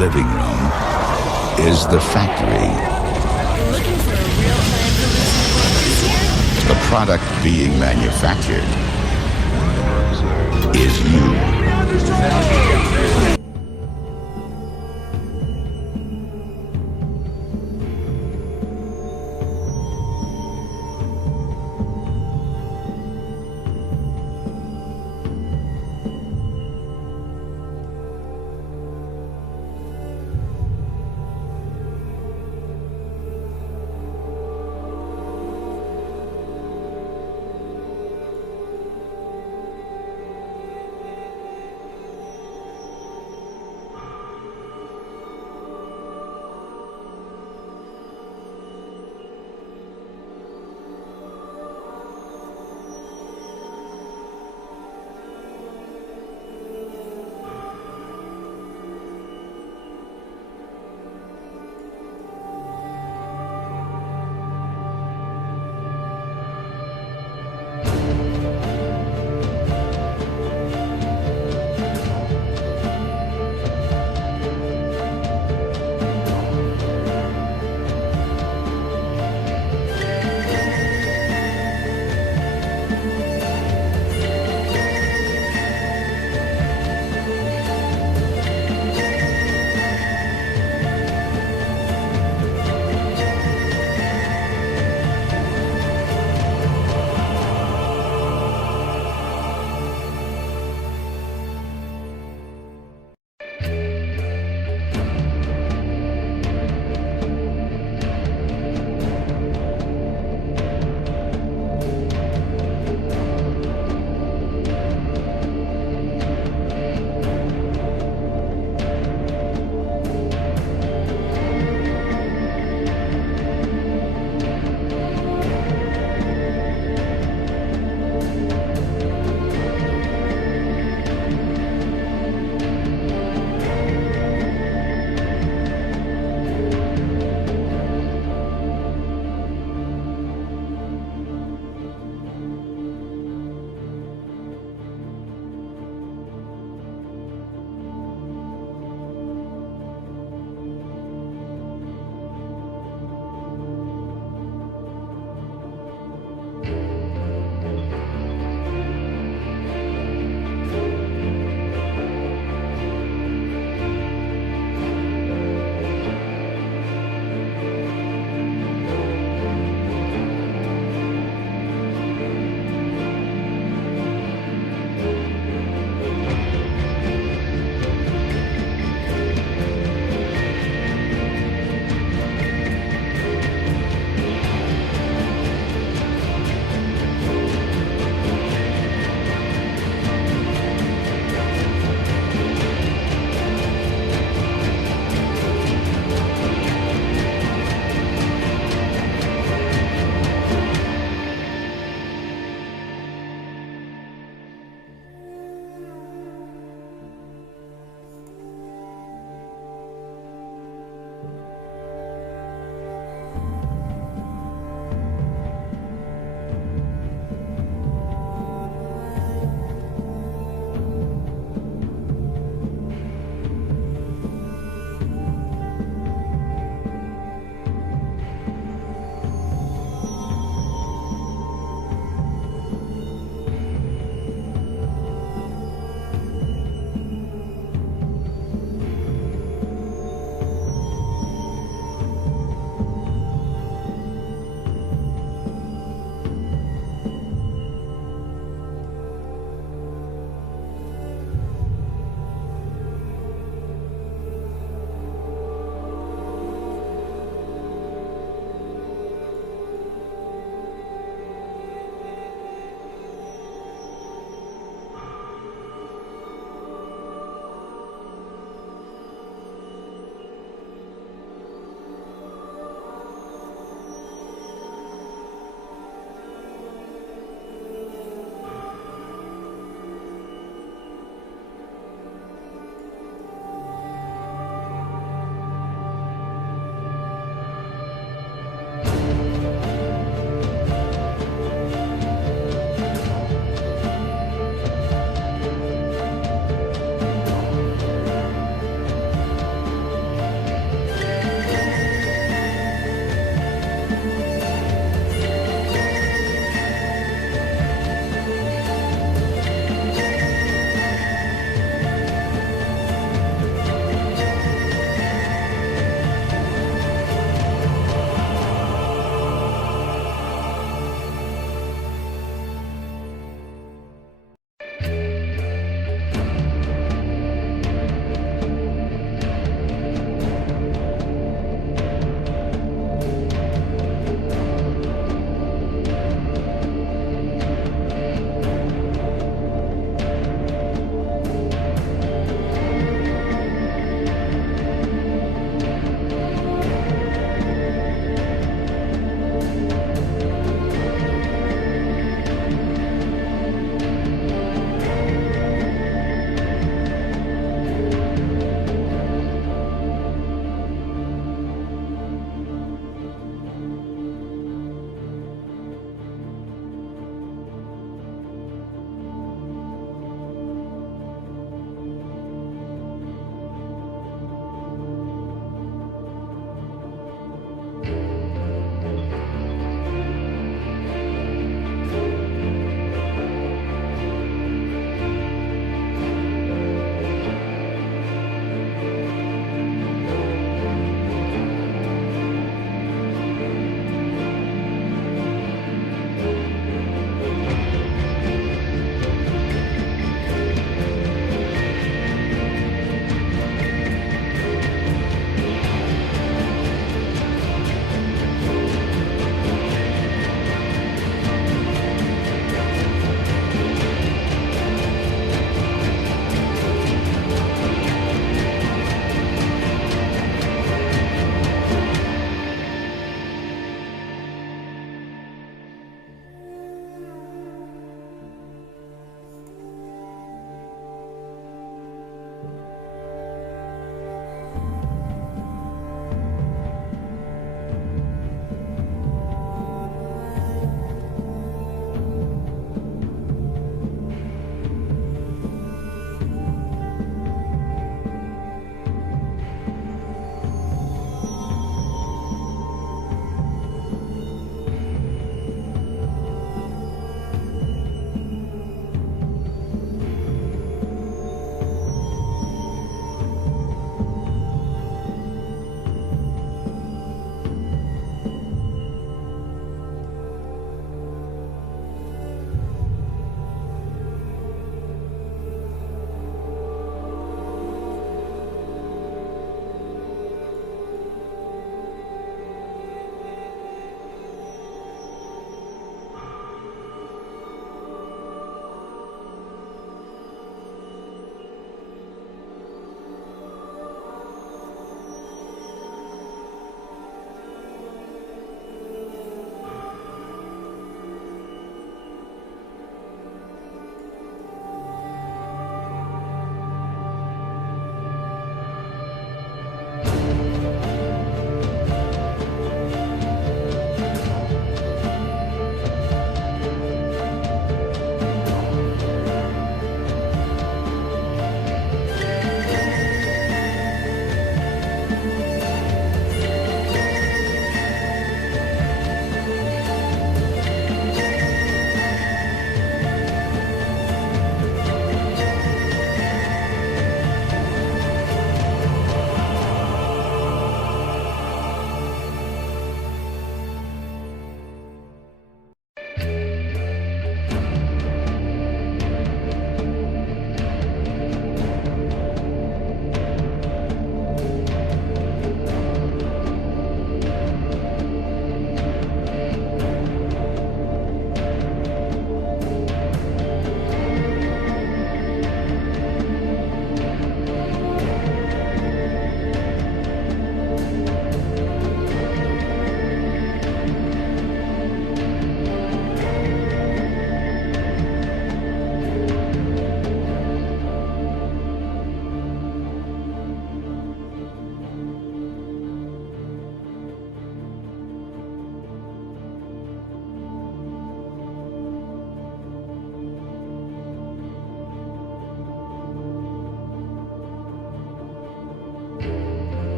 living room is the factory. Looking for a real high producing workers here? The product being manufactured is you.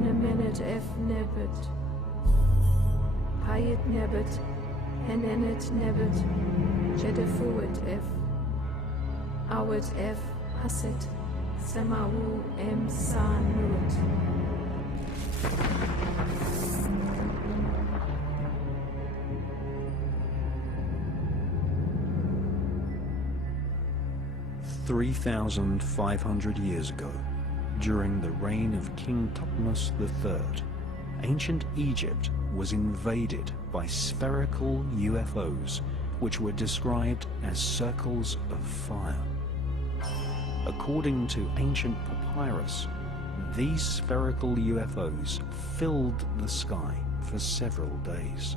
Henemenet F Nebet Payet Nebet Henenet Nebet Jedefuet F Awet F Haset Samau M Sanut 3,500 years ago, during the reign of King Thutmose III, ancient Egypt was invaded by spherical UFOs which were described as circles of fire. According to ancient papyrus, these spherical UFOs filled the sky for several days.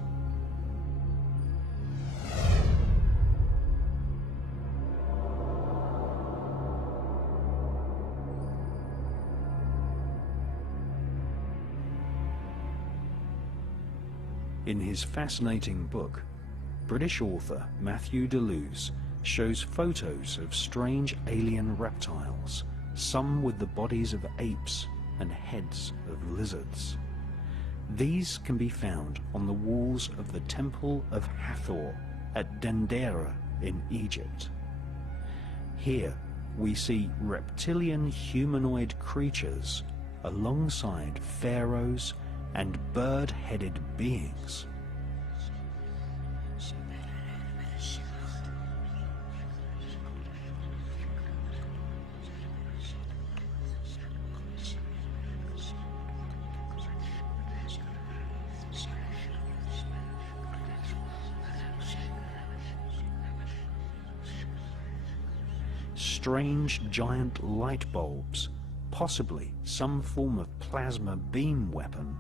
In his fascinating book, British author Matthew Deleuze shows photos of strange alien reptiles, some with the bodies of apes and heads of lizards. These can be found on the walls of the Temple of Hathor at Dendera in Egypt. Here we see reptilian humanoid creatures alongside pharaohs and bird-headed beings. Strange giant light bulbs, possibly some form of plasma beam weapon,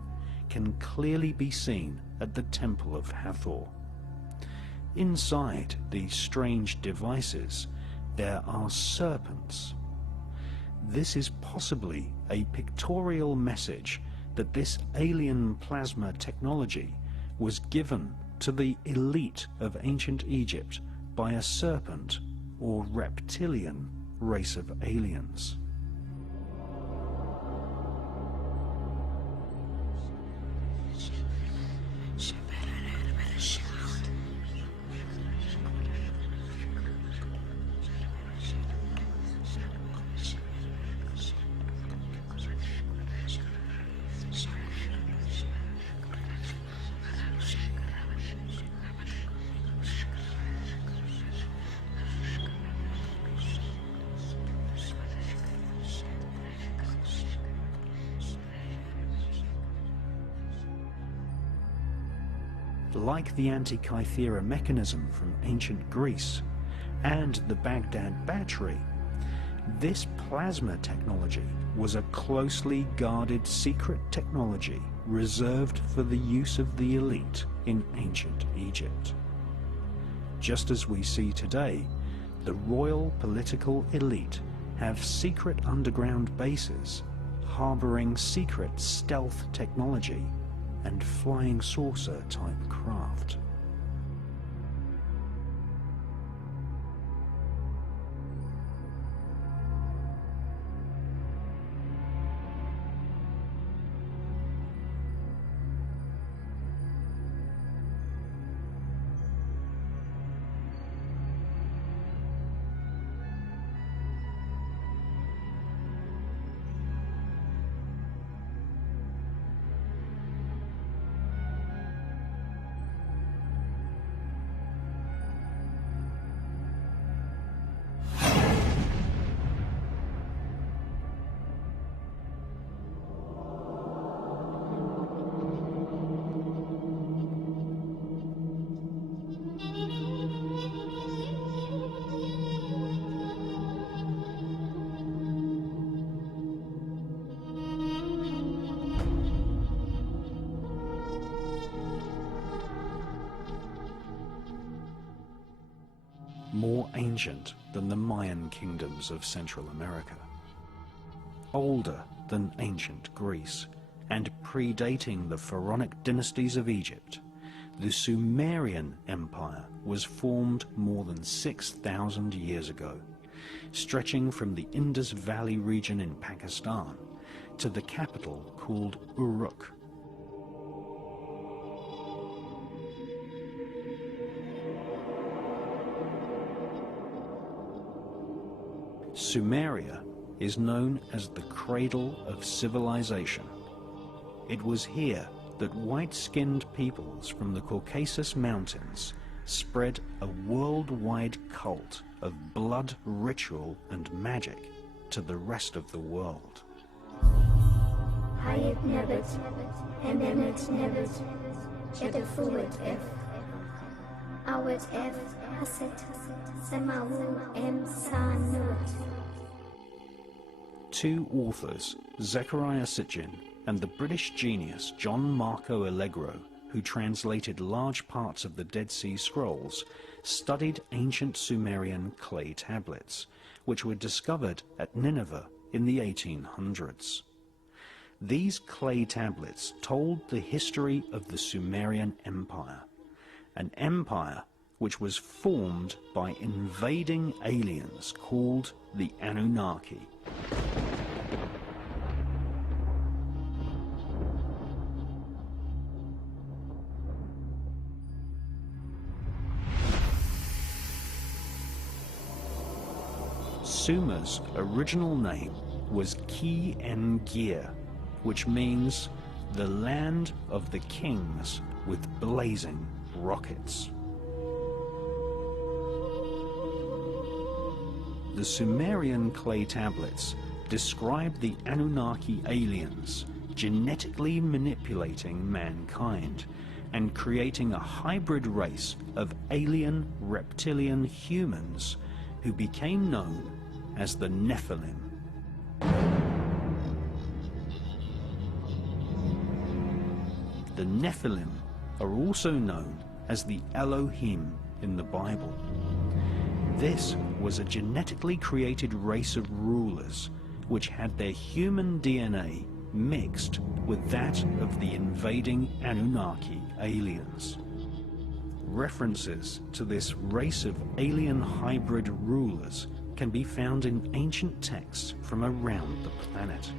can clearly be seen at the Temple of Hathor. Inside these strange devices there are serpents. This is possibly a pictorial message that this alien plasma technology was given to the elite of ancient Egypt by a serpent or reptilian race of aliens. Like the Antikythera mechanism from ancient Greece and the Baghdad battery, this plasma technology was a closely guarded secret technology reserved for the use of the elite in ancient Egypt. Just as we see today, the royal political elite have secret underground bases harboring secret stealth technology and flying saucer type craft. More ancient than the Mayan kingdoms of Central America, older than ancient Greece, and predating the pharaonic dynasties of Egypt, the Sumerian Empire was formed more than 6,000 years ago, stretching from the Indus Valley region in Pakistan to the capital called Uruk. Sumeria is known as the cradle of civilization. It was here that white-skinned peoples from the Caucasus Mountains spread a worldwide cult of blood ritual and magic to the rest of the world. Hayat nevet, enenet nevet, Şarpelui F. Awet F. Haset, Semawu M. Sanut. Two authors, Zechariah Sitchin and the British genius John Marco Allegro, who translated large parts of the Dead Sea Scrolls, studied ancient Sumerian clay tablets, which were discovered at Nineveh in the 1800s. These clay tablets told the history of the Sumerian Empire, an empire which was formed by invading aliens called the Anunnaki. Sumer's original name was Ki-en-Gir, which means the land of the kings with blazing rockets. The Sumerian clay tablets describe the Anunnaki aliens genetically manipulating mankind and creating a hybrid race of alien reptilian humans who became known as the Nephilim. The Nephilim are also known as the Elohim in the Bible. This was a genetically created race of rulers which had their human DNA mixed with that of the invading Anunnaki aliens. References to this race of alien hybrid rulers can be found in ancient texts from around the planet.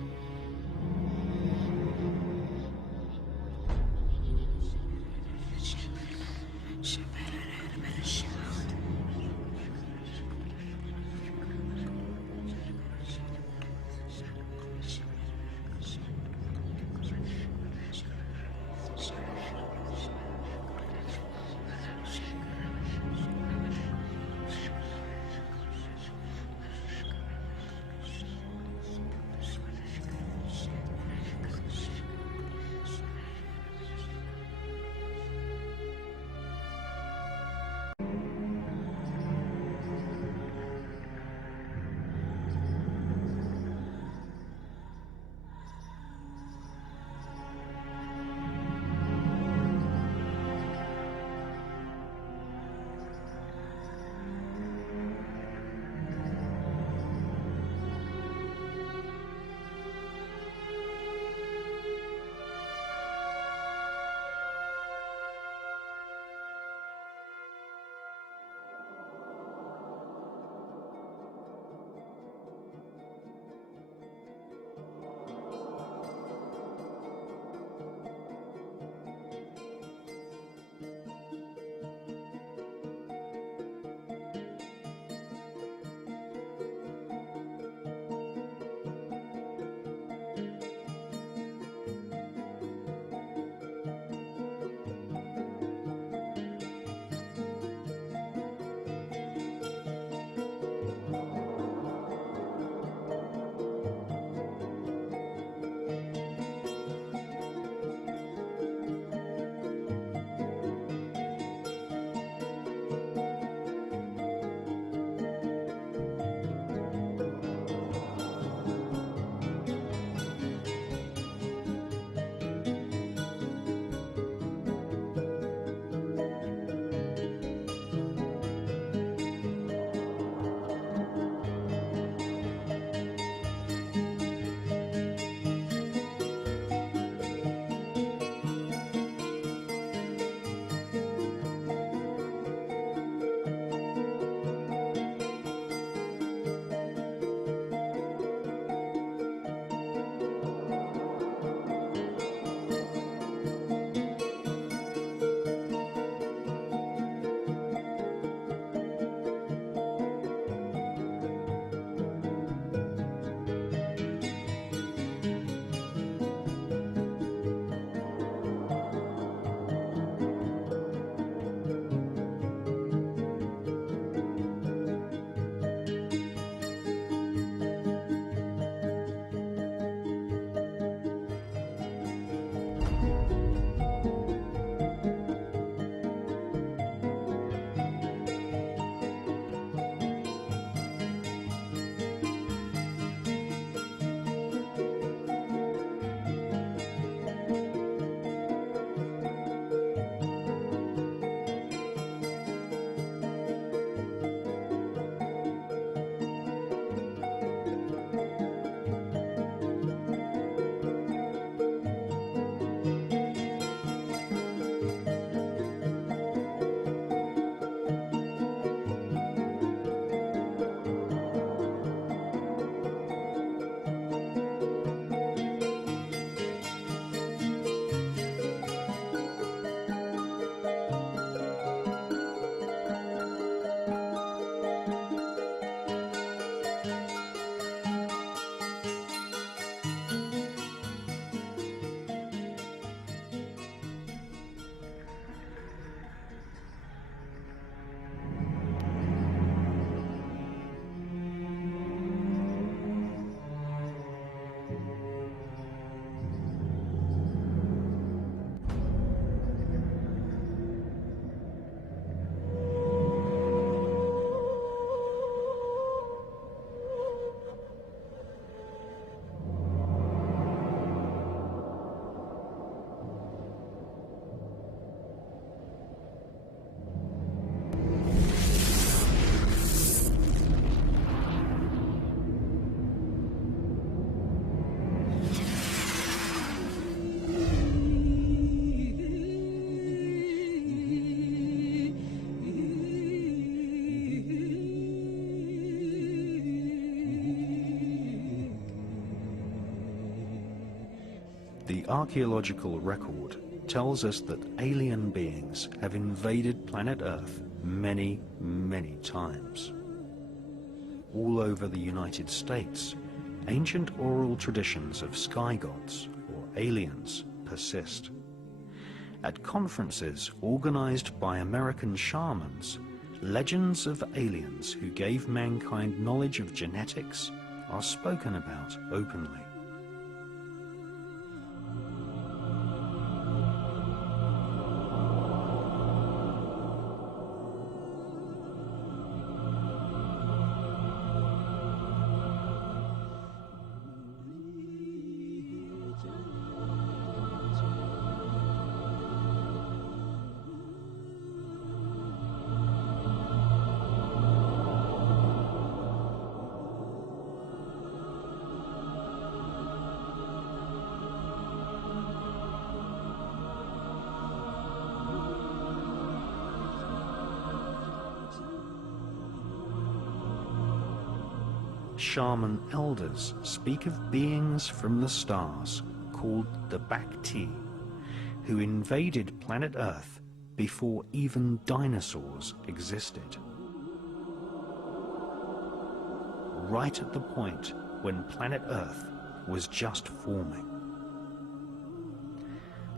The archaeological record tells us that alien beings have invaded planet Earth many, many times. All over the United States, ancient oral traditions of sky gods, or aliens, persist. At conferences organized by American shamans, legends of aliens who gave mankind knowledge of genetics are spoken about openly. Shaman elders speak of beings from the stars called the Bhakti, who invaded planet Earth before even dinosaurs existed. Right at the point when planet Earth was just forming.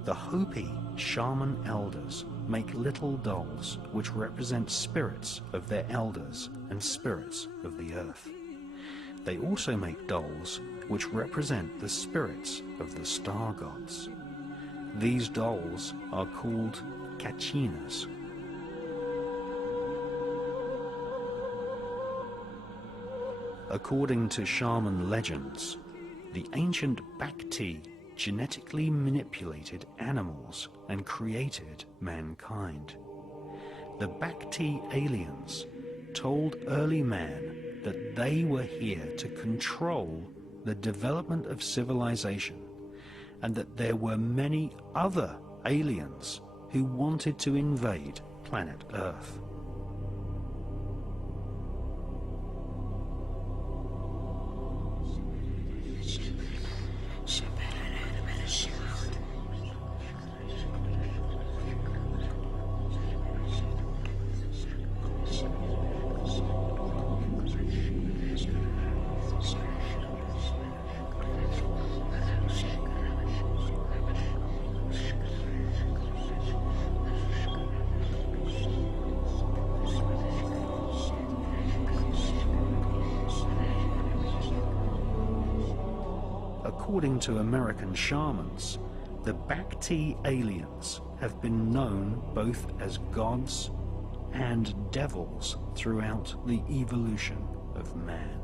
The Hopi shaman elders make little dolls which represent spirits of their elders and spirits of the earth. They also make dolls which represent the spirits of the star gods. These dolls are called kachinas. According to shaman legends, the ancient Bhakti genetically manipulated animals and created mankind. The Bhakti aliens told early man that they were here to control the development of civilization, and that there were many other aliens who wanted to invade planet Earth. According to American shamans, the Bhakti aliens have been known both as gods and devils throughout the evolution of man.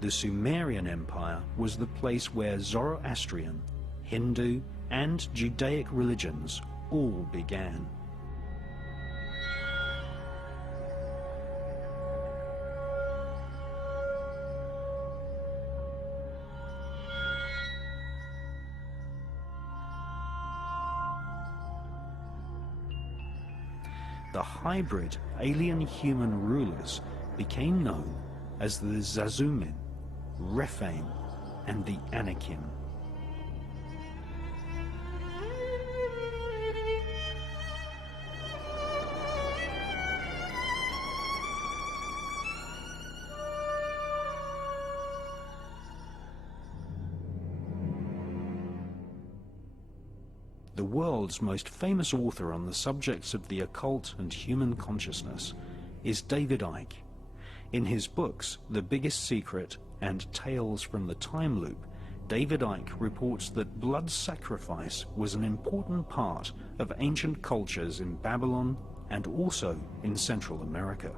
The Sumerian Empire was the place where Zoroastrian, Hindu, and Judaic religions all began. The hybrid alien-human rulers became known as the Zazumin, Rephaim, and the Anakim. the world's most famous author on the subjects of the occult and human consciousness is David Icke. In his books, The Biggest Secret and Tales from the Time Loop, David Icke reports that blood sacrifice was an important part of ancient cultures in Babylon and also in Central America.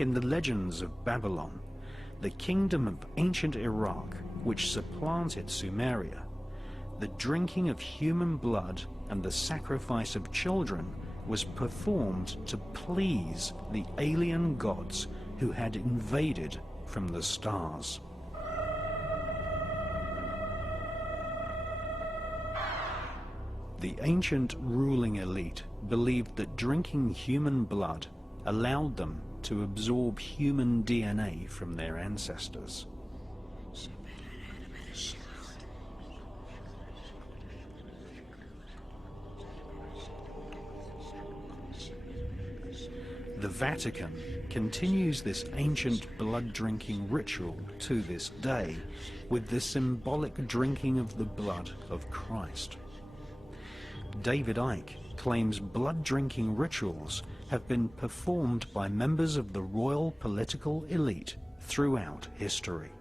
In the legends of Babylon, the kingdom of ancient Iraq, which supplanted Sumeria, the drinking of human blood and the sacrifice of children was performed to please the alien gods who had invaded from the stars. The ancient ruling elite believed that drinking human blood allowed them to absorb human DNA from their ancestors. The Vatican continues this ancient blood-drinking ritual to this day with the symbolic drinking of the blood of Christ. David Icke claims blood-drinking rituals have been performed by members of the royal political elite throughout history.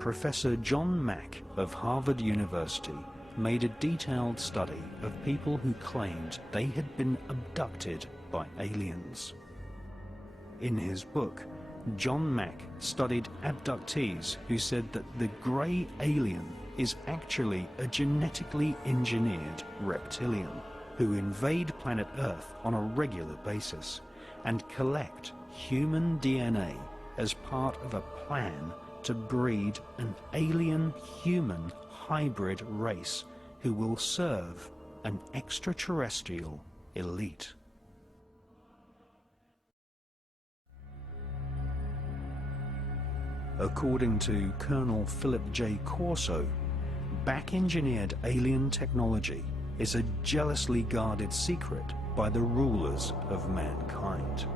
Professor John Mack of Harvard University made a detailed study of people who claimed they had been abducted by aliens. In his book, John Mack studied abductees who said that the grey alien is actually a genetically engineered reptilian who invade planet Earth on a regular basis and collect human DNA as part of a plan to breed an alien-human hybrid race who will serve an extraterrestrial elite. According to Colonel Philip J. Corso, back-engineered alien technology is a jealously guarded secret by the rulers of mankind.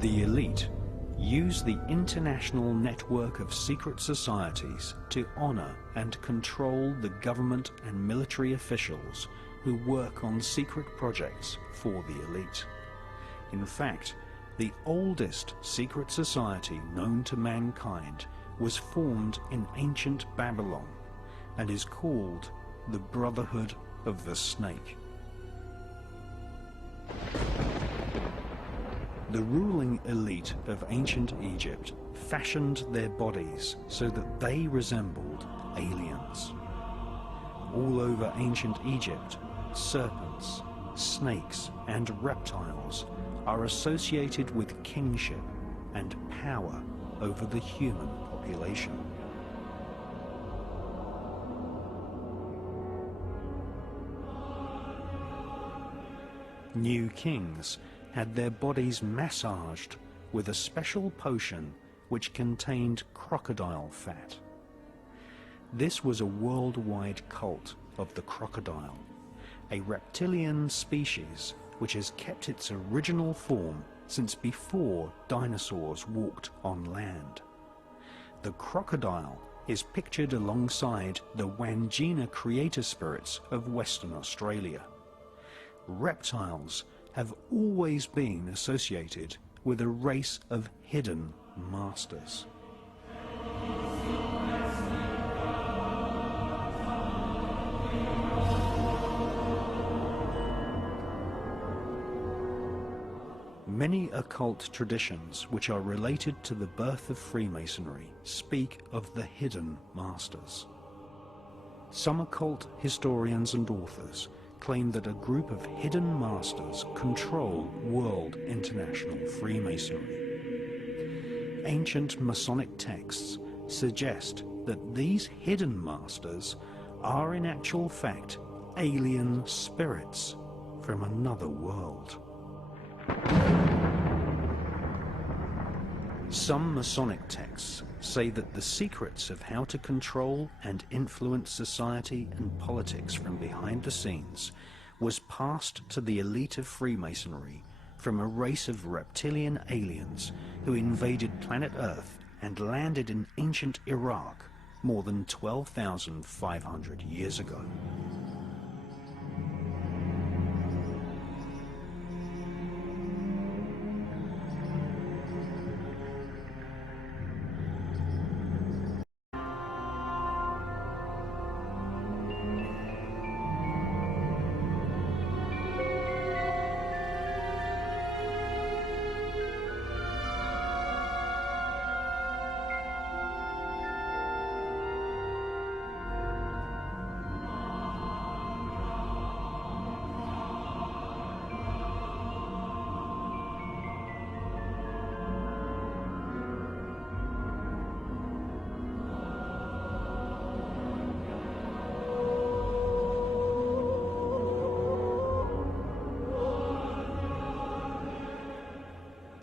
The elite use the international network of secret societies to honor and control the government and military officials who work on secret projects for the elite. In fact, The oldest secret society known to mankind was formed in ancient Babylon and is called the Brotherhood of the Snake. The ruling elite of ancient Egypt fashioned their bodies so that they resembled aliens. All over ancient Egypt, serpents, snakes, and reptiles are associated with kingship and power over the human population. New kings had their bodies massaged with a special potion which contained crocodile fat. This was a worldwide cult of the crocodile, a reptilian species which has kept its original form since before dinosaurs walked on land. The crocodile is pictured alongside the Wangina creator spirits of Western Australia. Reptiles have always been associated with a race of hidden masters. Many occult traditions which are related to the birth of Freemasonry speak of the hidden masters. Some occult historians and authors claim that a group of hidden masters control world international Freemasonry. Ancient Masonic texts suggest that these hidden masters are in actual fact alien spirits from another world. Some Masonic texts say that the secrets of how to control and influence society and politics from behind the scenes was passed to the elite of Freemasonry from a race of reptilian aliens who invaded planet Earth and landed in ancient Iraq more than 12,500 years ago.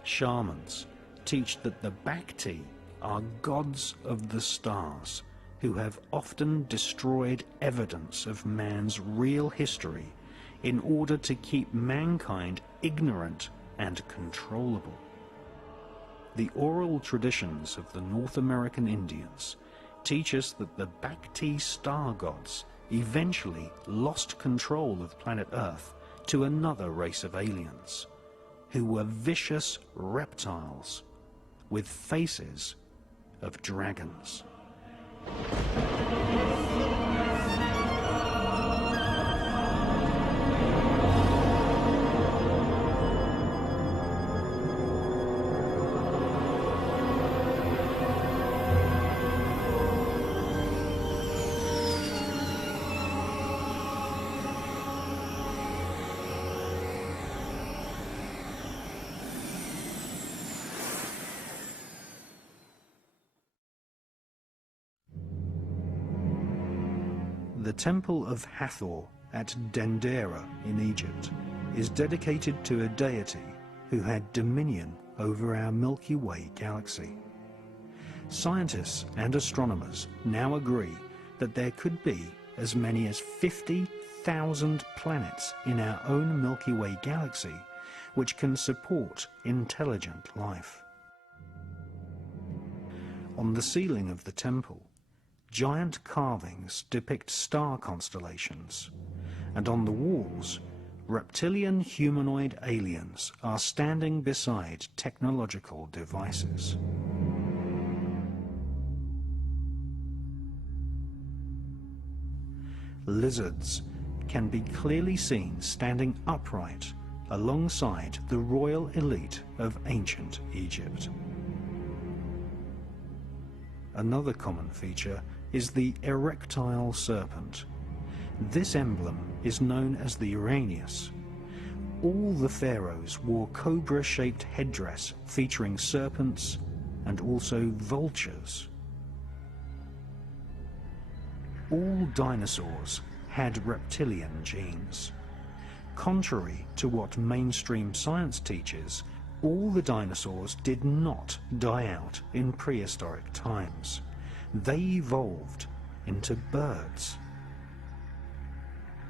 Shamans teach that the Bhakti are gods of the stars who have often destroyed evidence of man's real history in order to keep mankind ignorant and controllable. The oral traditions of the North American Indians teach us that the Bhakti star gods eventually lost control of planet Earth to another race of aliens, who were vicious reptiles with faces of dragons. The Temple of Hathor at Dendera in Egypt is dedicated to a deity who had dominion over our Milky Way galaxy. Scientists and astronomers now agree that there could be as many as 50,000 planets in our own Milky Way galaxy which can support intelligent life. On the ceiling of the temple, giant carvings depict star constellations, and on the walls, reptilian humanoid aliens are standing beside technological devices. Lizards can be clearly seen standing upright alongside the royal elite of ancient Egypt. Another common feature is the erectile serpent. This emblem is known as the Uranus. All the pharaohs wore cobra-shaped headdress featuring serpents and also vultures. All dinosaurs had reptilian genes. Contrary to what mainstream science teaches, all the dinosaurs did not die out in prehistoric times. They evolved into birds.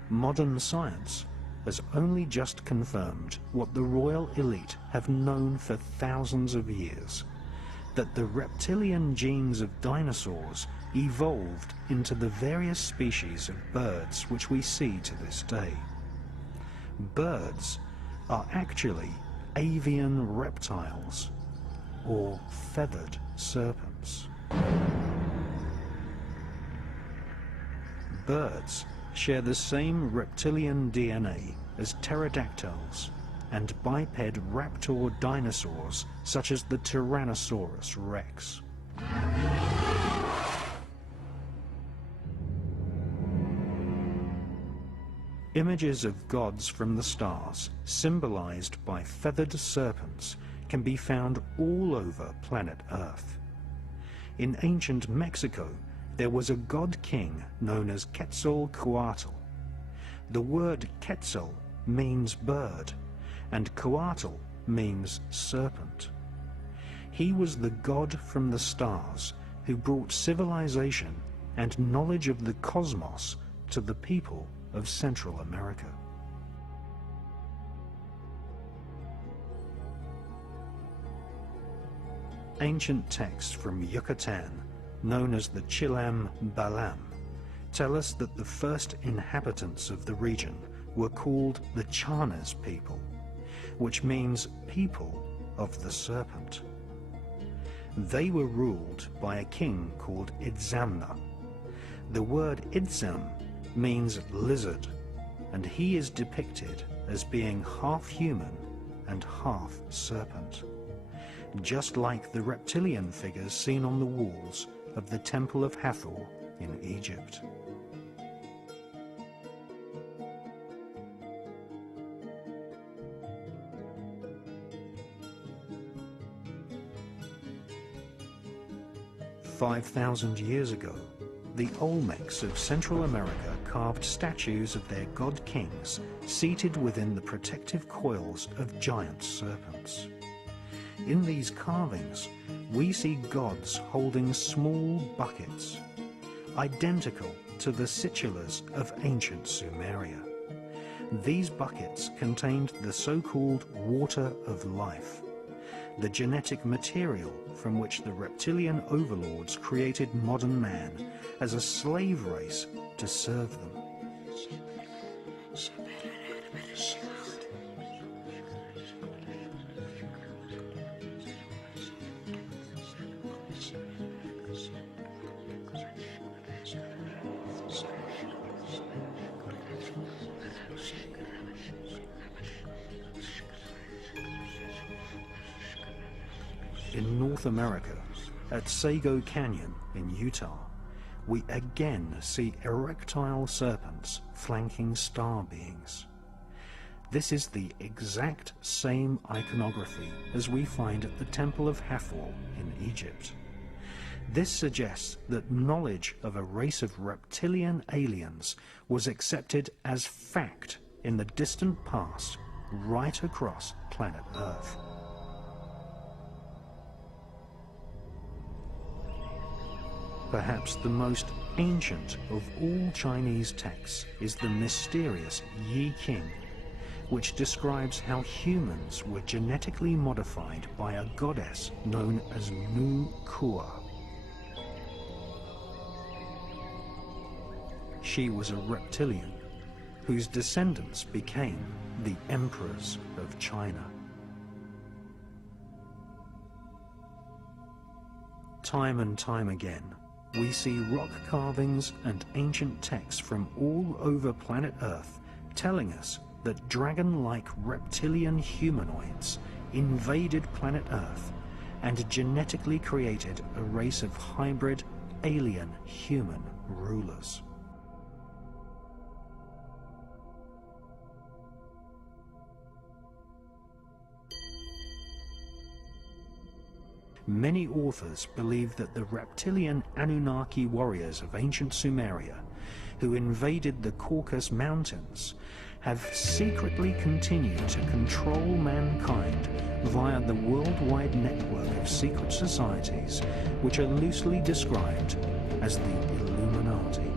Modern science has only just confirmed what the royal elite have known for thousands of years, that the reptilian genes of dinosaurs evolved into the various species of birds which we see to this day. Birds are actually avian reptiles, or feathered serpents. Birds share the same reptilian DNA as pterodactyls and biped raptor dinosaurs such as the Tyrannosaurus rex. Images of gods from the stars, symbolized by feathered serpents, can be found all over planet Earth. In ancient Mexico, there was a god-king known as Quetzalcoatl. The word Quetzal means bird, and Coatl means serpent. He was the god from the stars who brought civilization and knowledge of the cosmos to the people of Central America. Ancient texts from Yucatan, known as the Chilam Balam, tell us that the first inhabitants of the region were called the Chanes people, which means people of the serpent. They were ruled by a king called Itzamna. The word Itzam means lizard, and he is depicted as being half human and half serpent, just like the reptilian figures seen on the walls of the Temple of Hathor in Egypt. "5,000 years ago, the Olmecs of Central America carved statues of their god kings seated within the protective coils of giant serpents. In these carvings, we see gods holding small buckets, identical to the situlas of ancient Sumeria. These buckets contained the so-called water of life, the genetic material from which the reptilian overlords created modern man as a slave race to serve them. In North America, at Sago Canyon in Utah, we again see erectile serpents flanking star beings. This is the exact same iconography as we find at the Temple of Hathor in Egypt. This suggests that knowledge of a race of reptilian aliens was accepted as fact in the distant past right across planet Earth. Perhaps the most ancient of all Chinese texts is the mysterious Yi King, which describes how humans were genetically modified by a goddess known as Nu Kua. She was a reptilian, whose descendants became the emperors of China. Time and time again, we see rock carvings and ancient texts from all over planet Earth telling us that dragon-like reptilian humanoids invaded planet Earth and genetically created a race of hybrid alien human rulers. Many authors believe that the reptilian Anunnaki warriors of ancient Sumeria, who invaded the Caucasus Mountains, have secretly continued to control mankind via the worldwide network of secret societies which are loosely described as the Illuminati.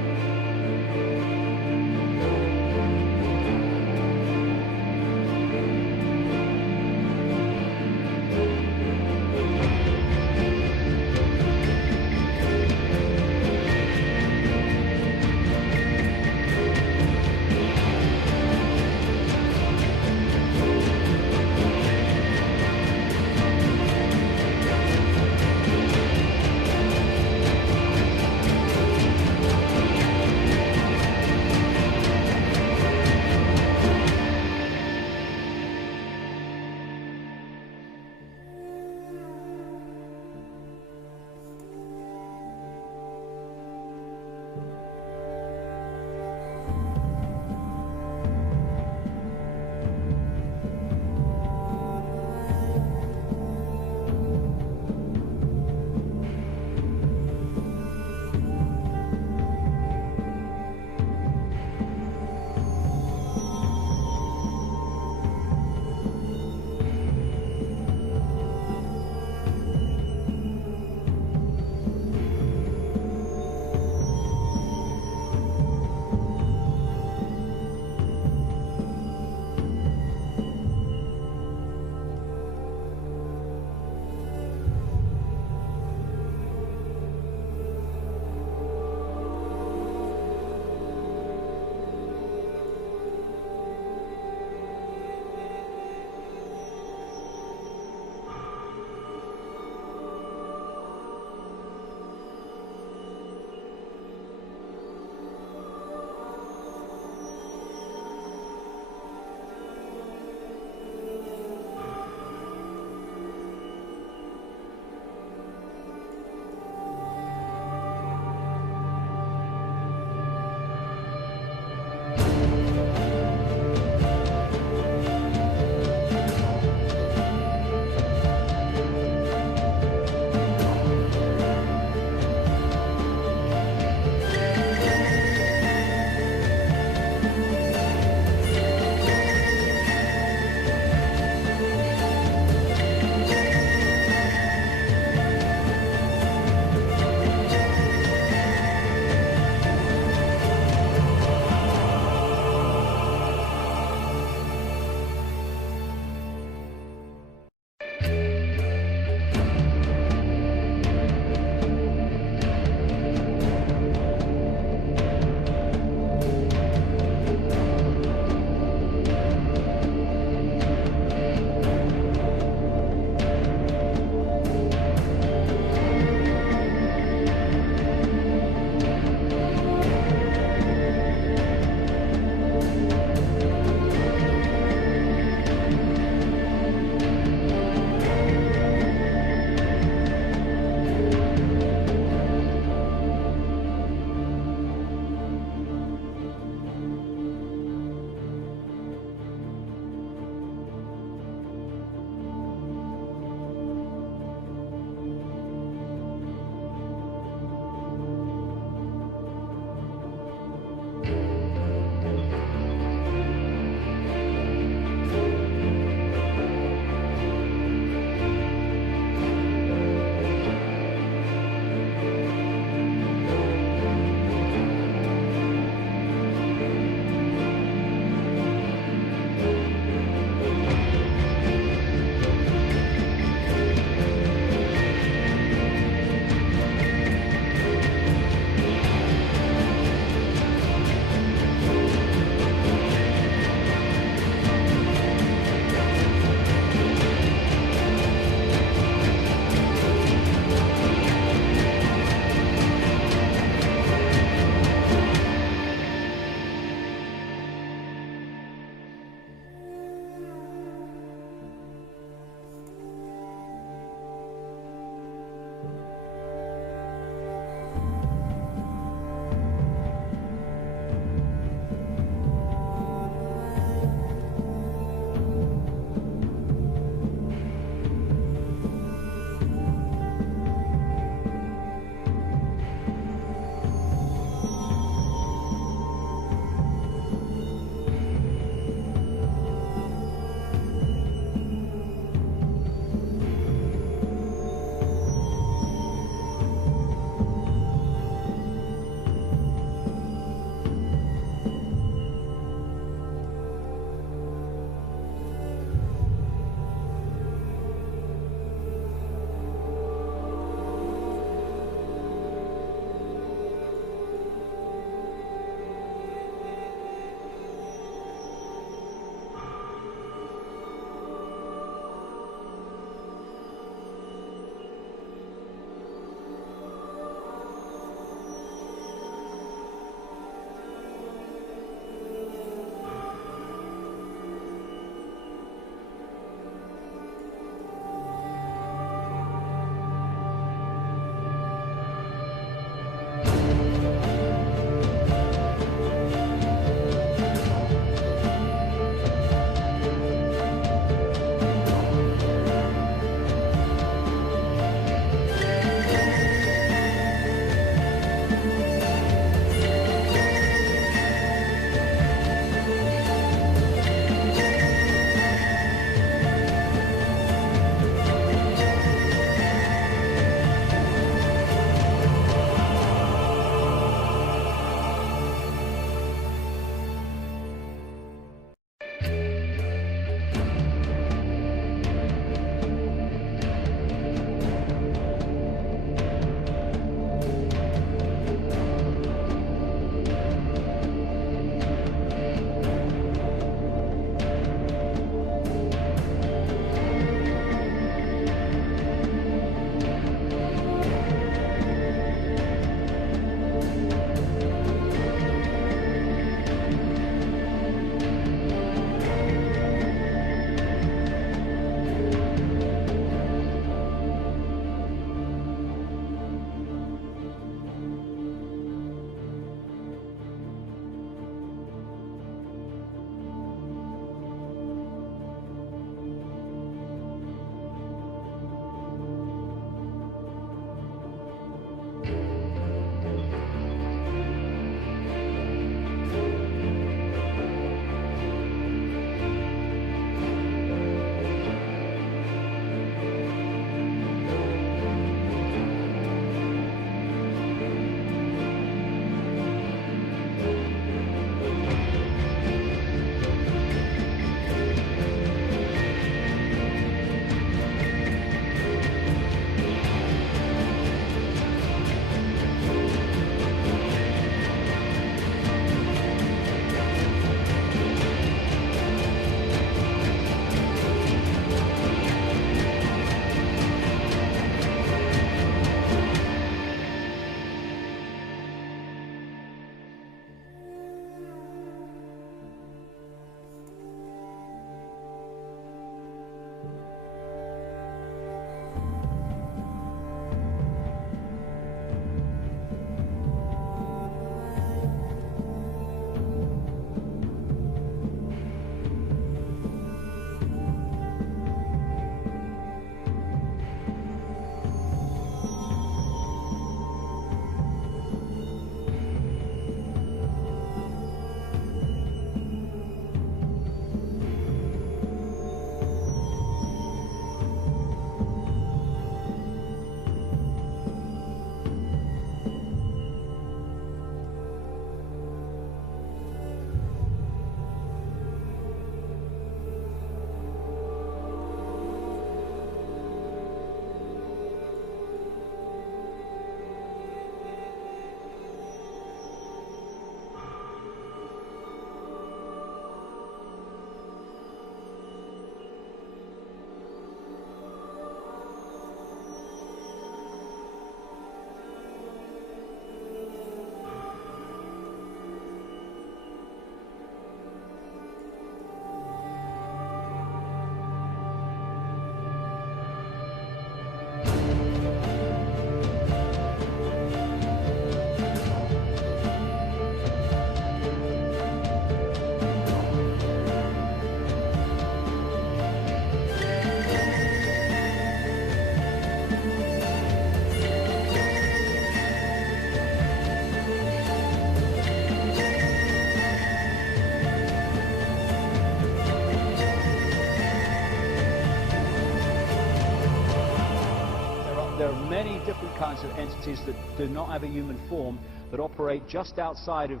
there are many different kinds of entities that do not have a human form, that operate just outside of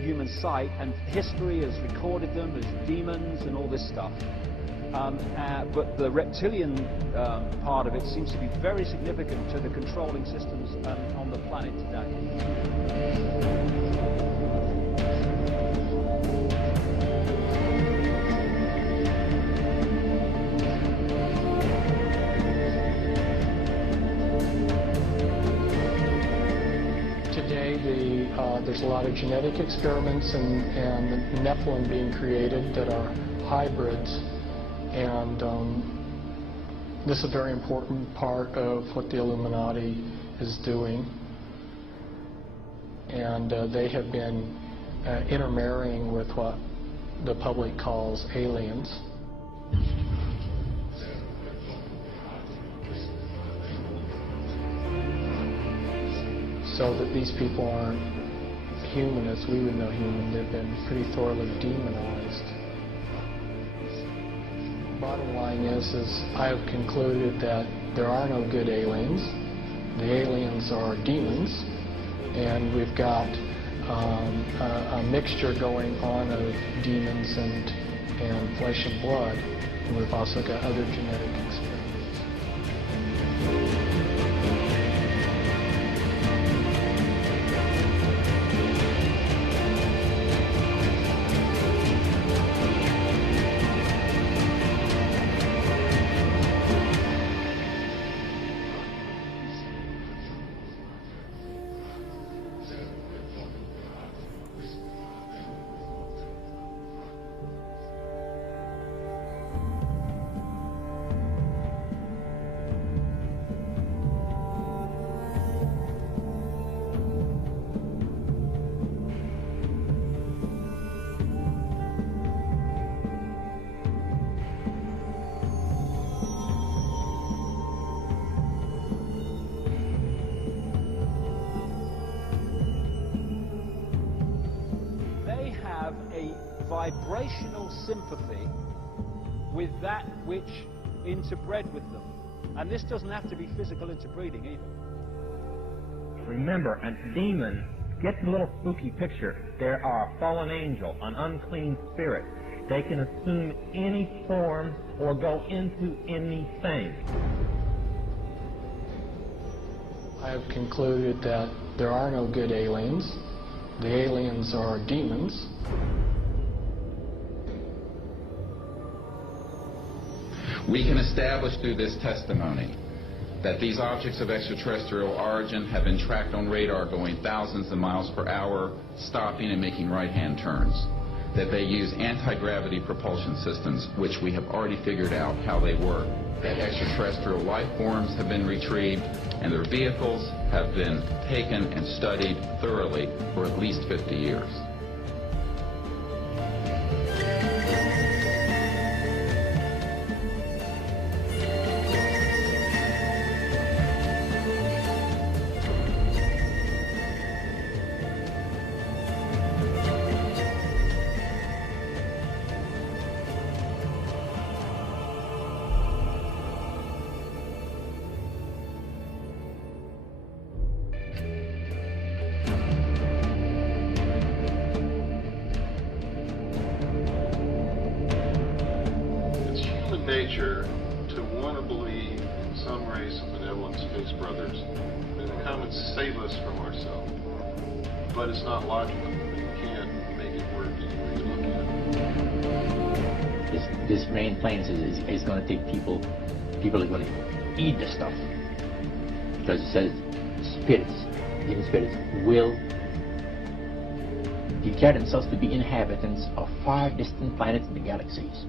human sight, and history has recorded them as demons and all this stuff. But the reptilian part of it seems to be very significant to the controlling systems on the planet today. There's a lot of genetic experiments and Nephilim being created that are hybrids, and this is a very important part of what the Illuminati is doing, and they have been intermarrying with what the public calls aliens. So that these people aren't human as we would know human. They've been pretty thoroughly demonized. Bottom line is I have concluded that there are no good aliens. The aliens are demons, and we've got a mixture going on of demons and flesh and blood, and we've also got other genetic experiments. Vibrational sympathy with that which interbred with them. And this doesn't have to be physical interbreeding either. Remember, a demon, get the little spooky picture. They are a fallen angel, an unclean spirit. They can assume any form or go into anything. I have concluded that there are no good aliens. The aliens are demons. We can establish through this testimony that these objects of extraterrestrial origin have been tracked on radar going thousands of miles per hour, stopping and making right-hand turns. That they use anti-gravity propulsion systems, which we have already figured out how they work. That extraterrestrial life forms have been retrieved, and their vehicles have been taken and studied thoroughly for at least 50 years. Nature to want to believe in some race of benevolent space brothers and to come and save us from ourselves. But it's not logical. You can't make it work any way you look at it. This rain planes is going to take people are going to eat the stuff. Because it says spirits, demon spirits, will declare themselves to be inhabitants of far distant planets in the galaxies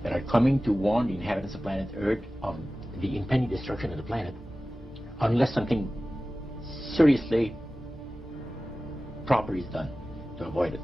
that are coming to warn the inhabitants of planet Earth of the impending destruction of the planet unless something seriously proper is done to avoid it.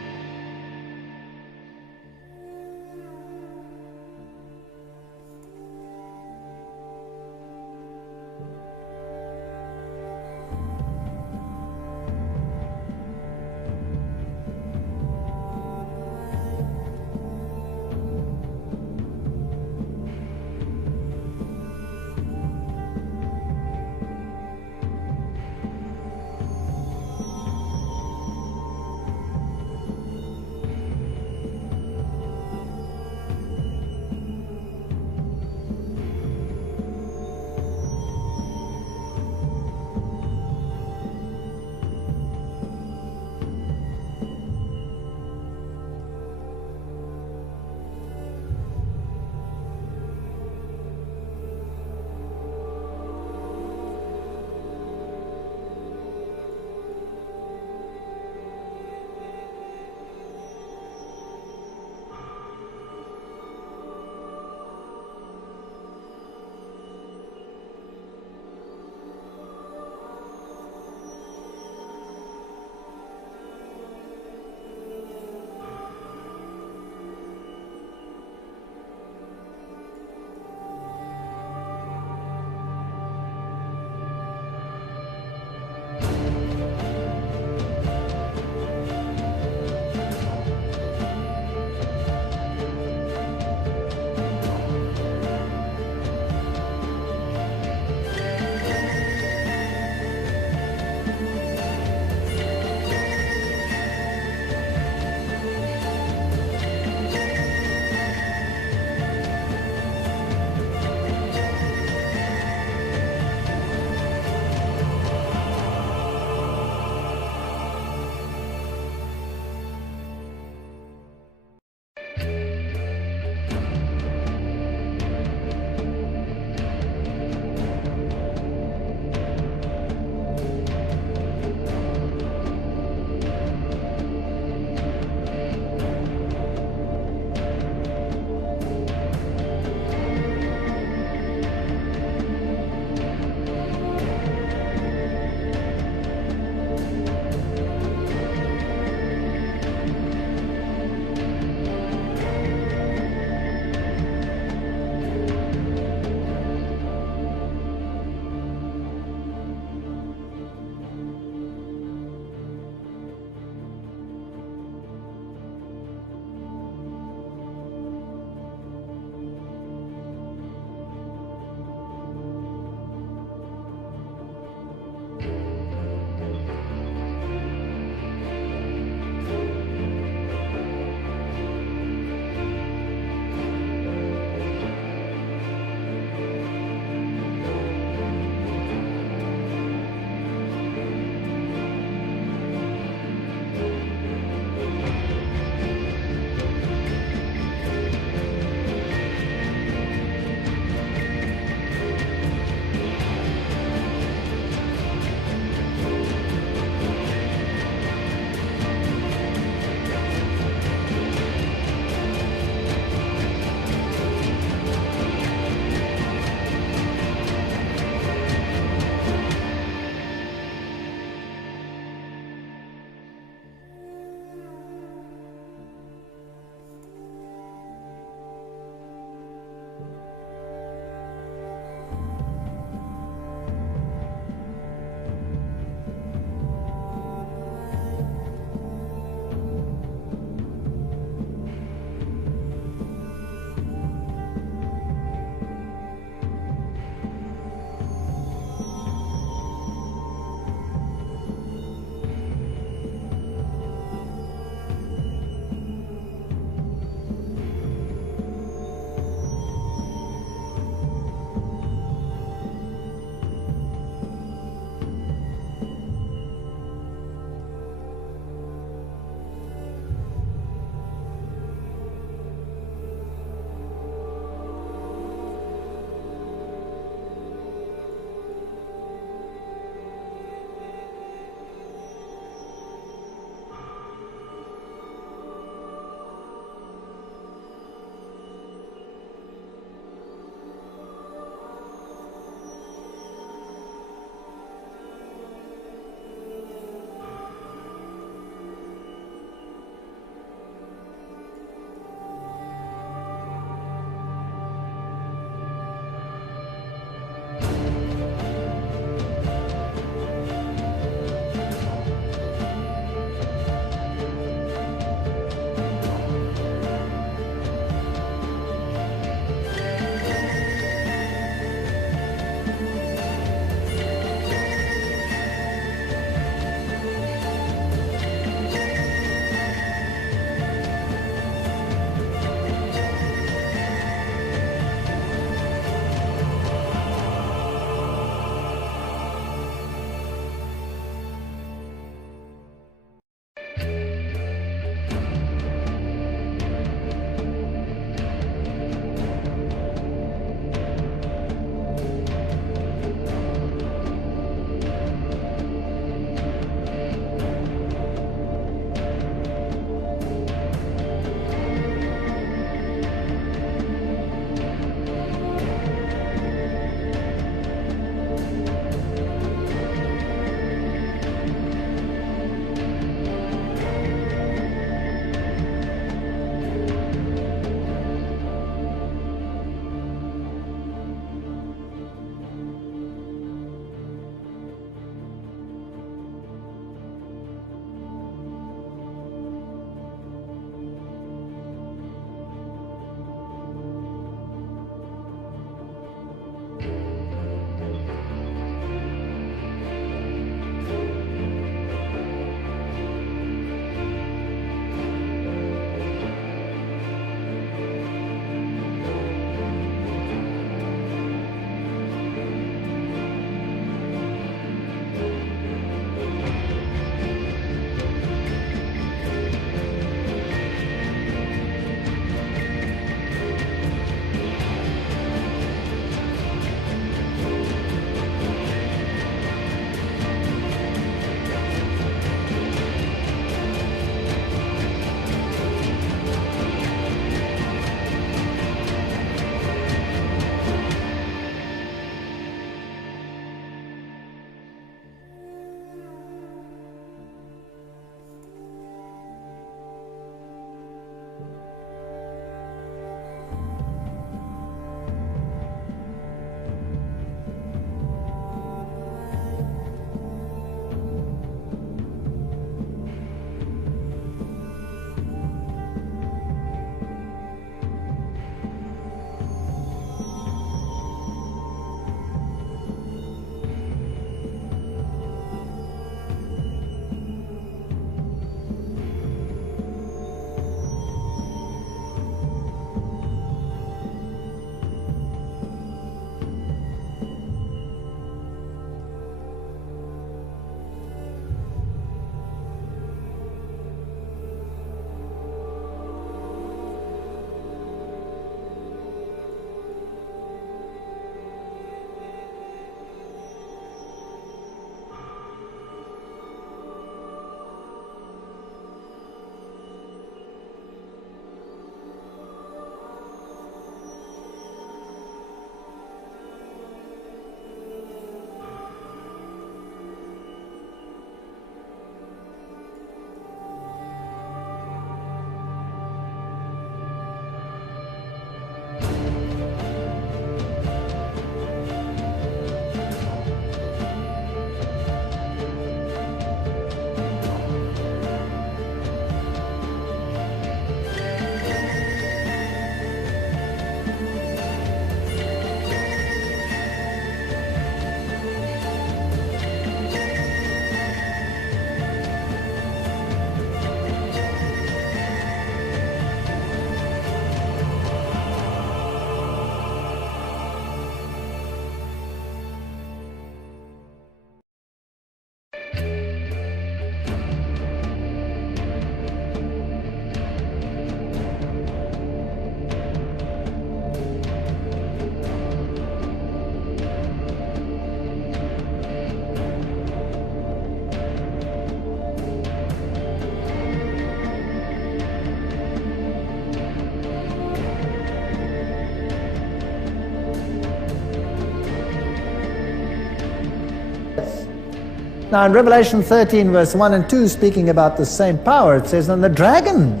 Now in Revelation 13 verse 1 and 2, speaking about the same power, it says, and the dragon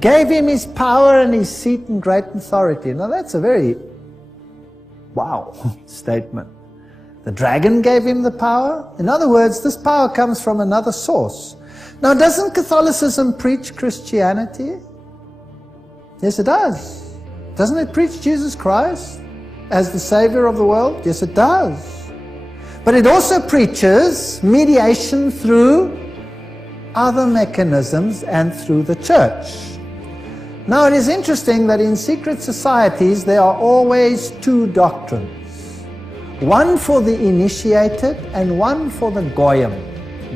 gave him his power and his seat and great authority. Now that's a very wow statement. The dragon gave him the power. In other words, this power comes from another source. Now, doesn't Catholicism preach Christianity? Yes, it does. Doesn't it preach Jesus Christ as the Savior of the world? Yes, it does. But it also preaches mediation through other mechanisms and through the church. Now, it is interesting that in secret societies there are always two doctrines. One for the initiated and one for the goyim,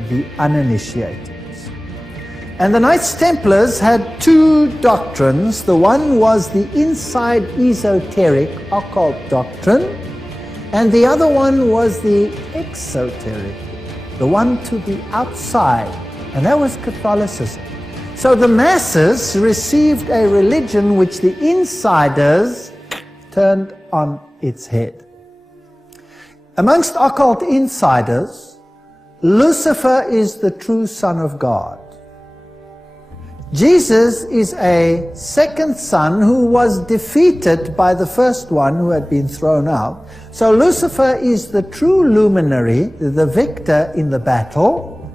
the uninitiated. And the Knights Templars had two doctrines. The one was the inside esoteric occult doctrine, and the other one was the exoteric, the one to the outside, and that was Catholicism. So the masses received a religion which the insiders turned on its head. Amongst occult insiders, Lucifer is the true Son of God. Jesus is a second son who was defeated by the first one who had been thrown out. So Lucifer is the true luminary, the victor in the battle,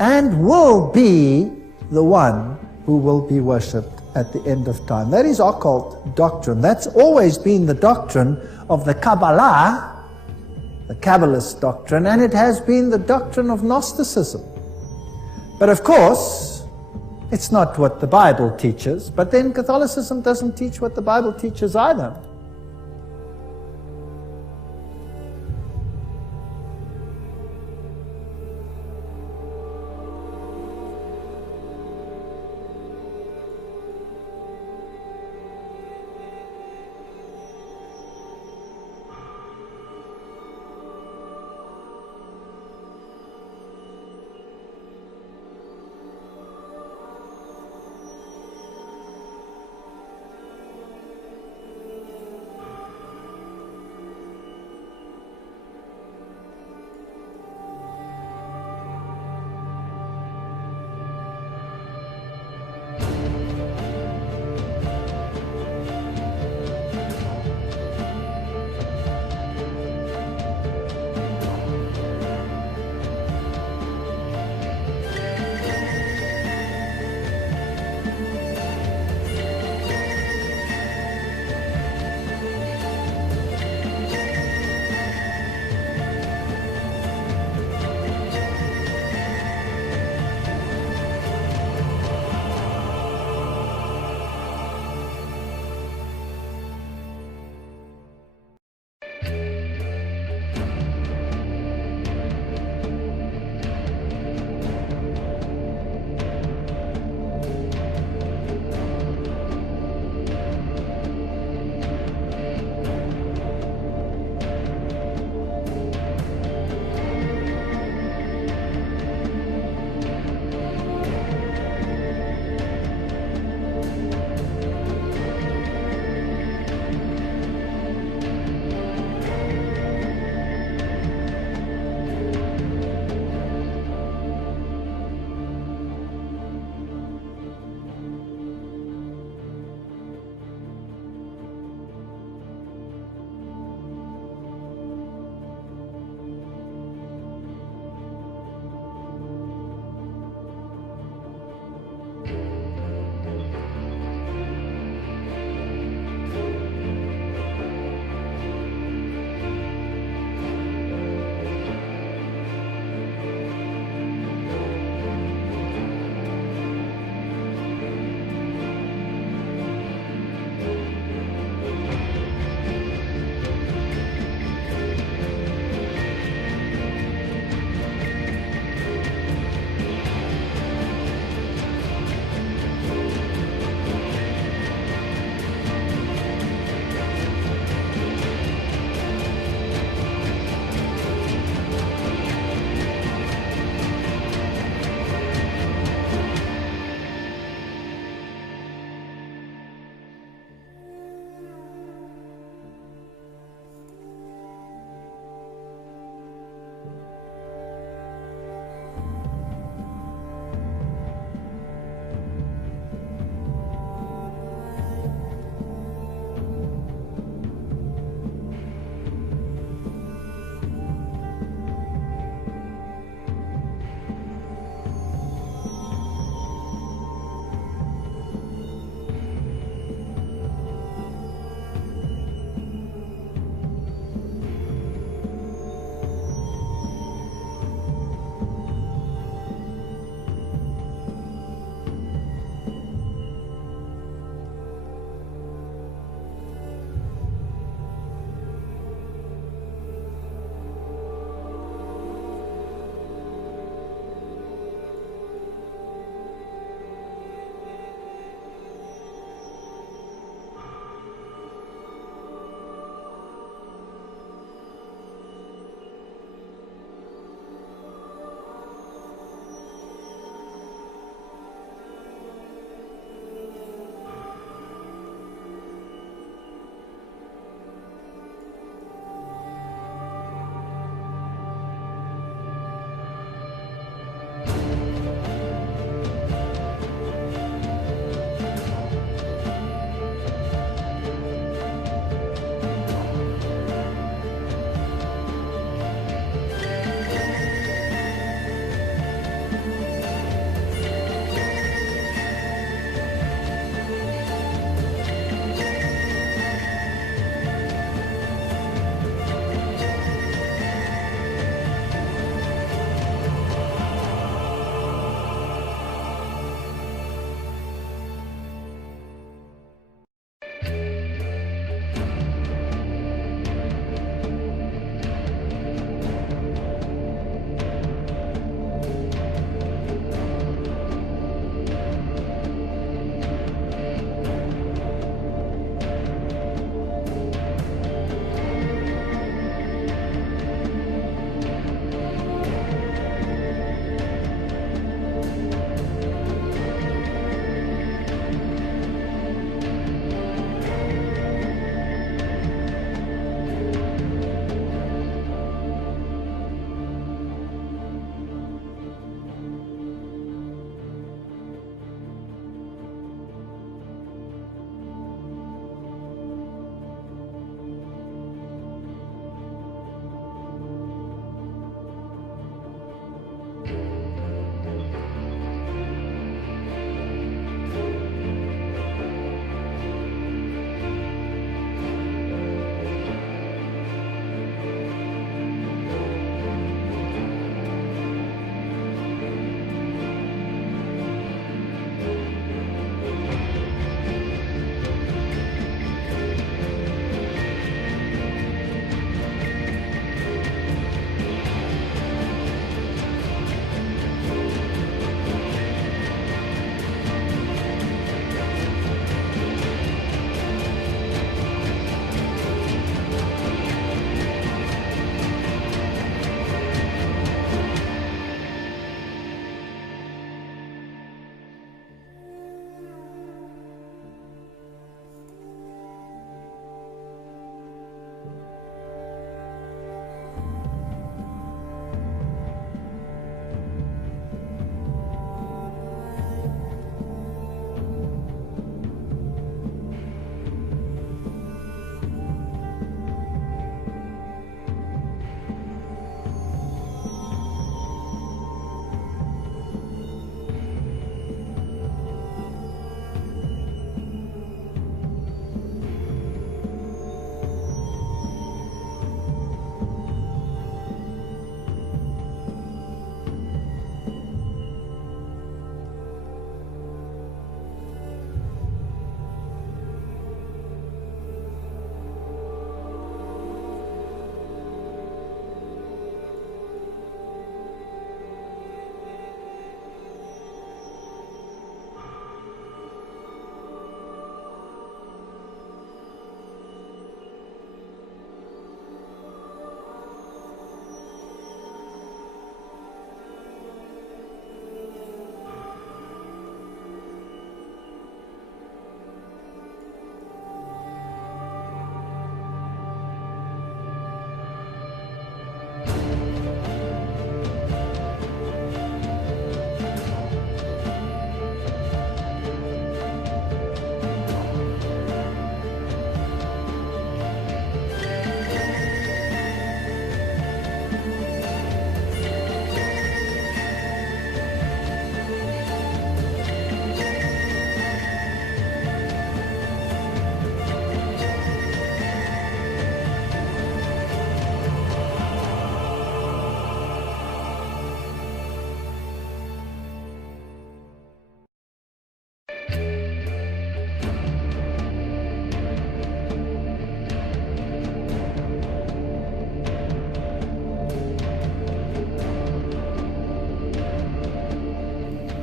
and will be the one who will be worshipped at the end of time. That is occult doctrine. That's always been the doctrine of the Kabbalah, the Kabbalist doctrine, and it has been the doctrine of Gnosticism. But of course, it's not what the Bible teaches, but then Catholicism doesn't teach what the Bible teaches either.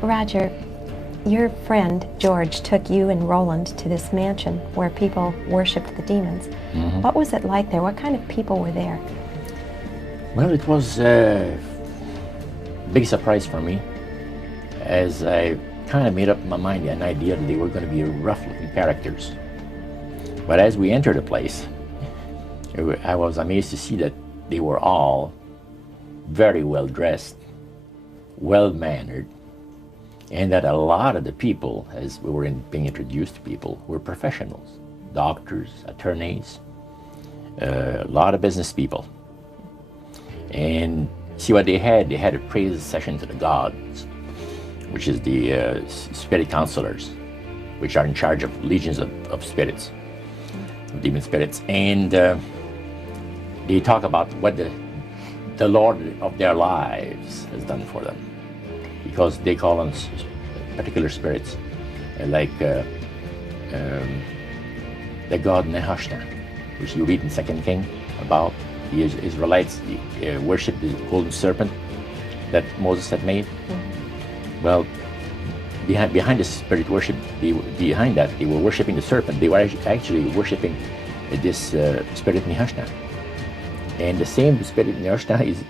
Roger, your friend George took you and Roland to this mansion where people worshipped the demons. Mm-hmm. What was it like there? What kind of people were there? Well, it was a big surprise for me, as I kind of made up in my mind an idea that they were going to be rough-looking characters. But as we entered the place, I was amazed to see that they were all very well dressed, well-mannered, and that a lot of the people, as we were being introduced to people, were professionals, doctors, attorneys, a lot of business people. And see what they had a praise session to the gods, which is the spirit counselors, which are in charge of legions of spirits, of demon spirits. And they talk about what the Lord of their lives has done for them, because they call on particular spirits, like the god Nehushtan, which you read in 2 King about. The Israelites worshipped the golden serpent that Moses had made. Mm-hmm. Well, behind the spirit worship, behind that, they were worshipping the serpent. They were actually worshipping this spirit Nehushtan. And the same spirit Nehushtan is,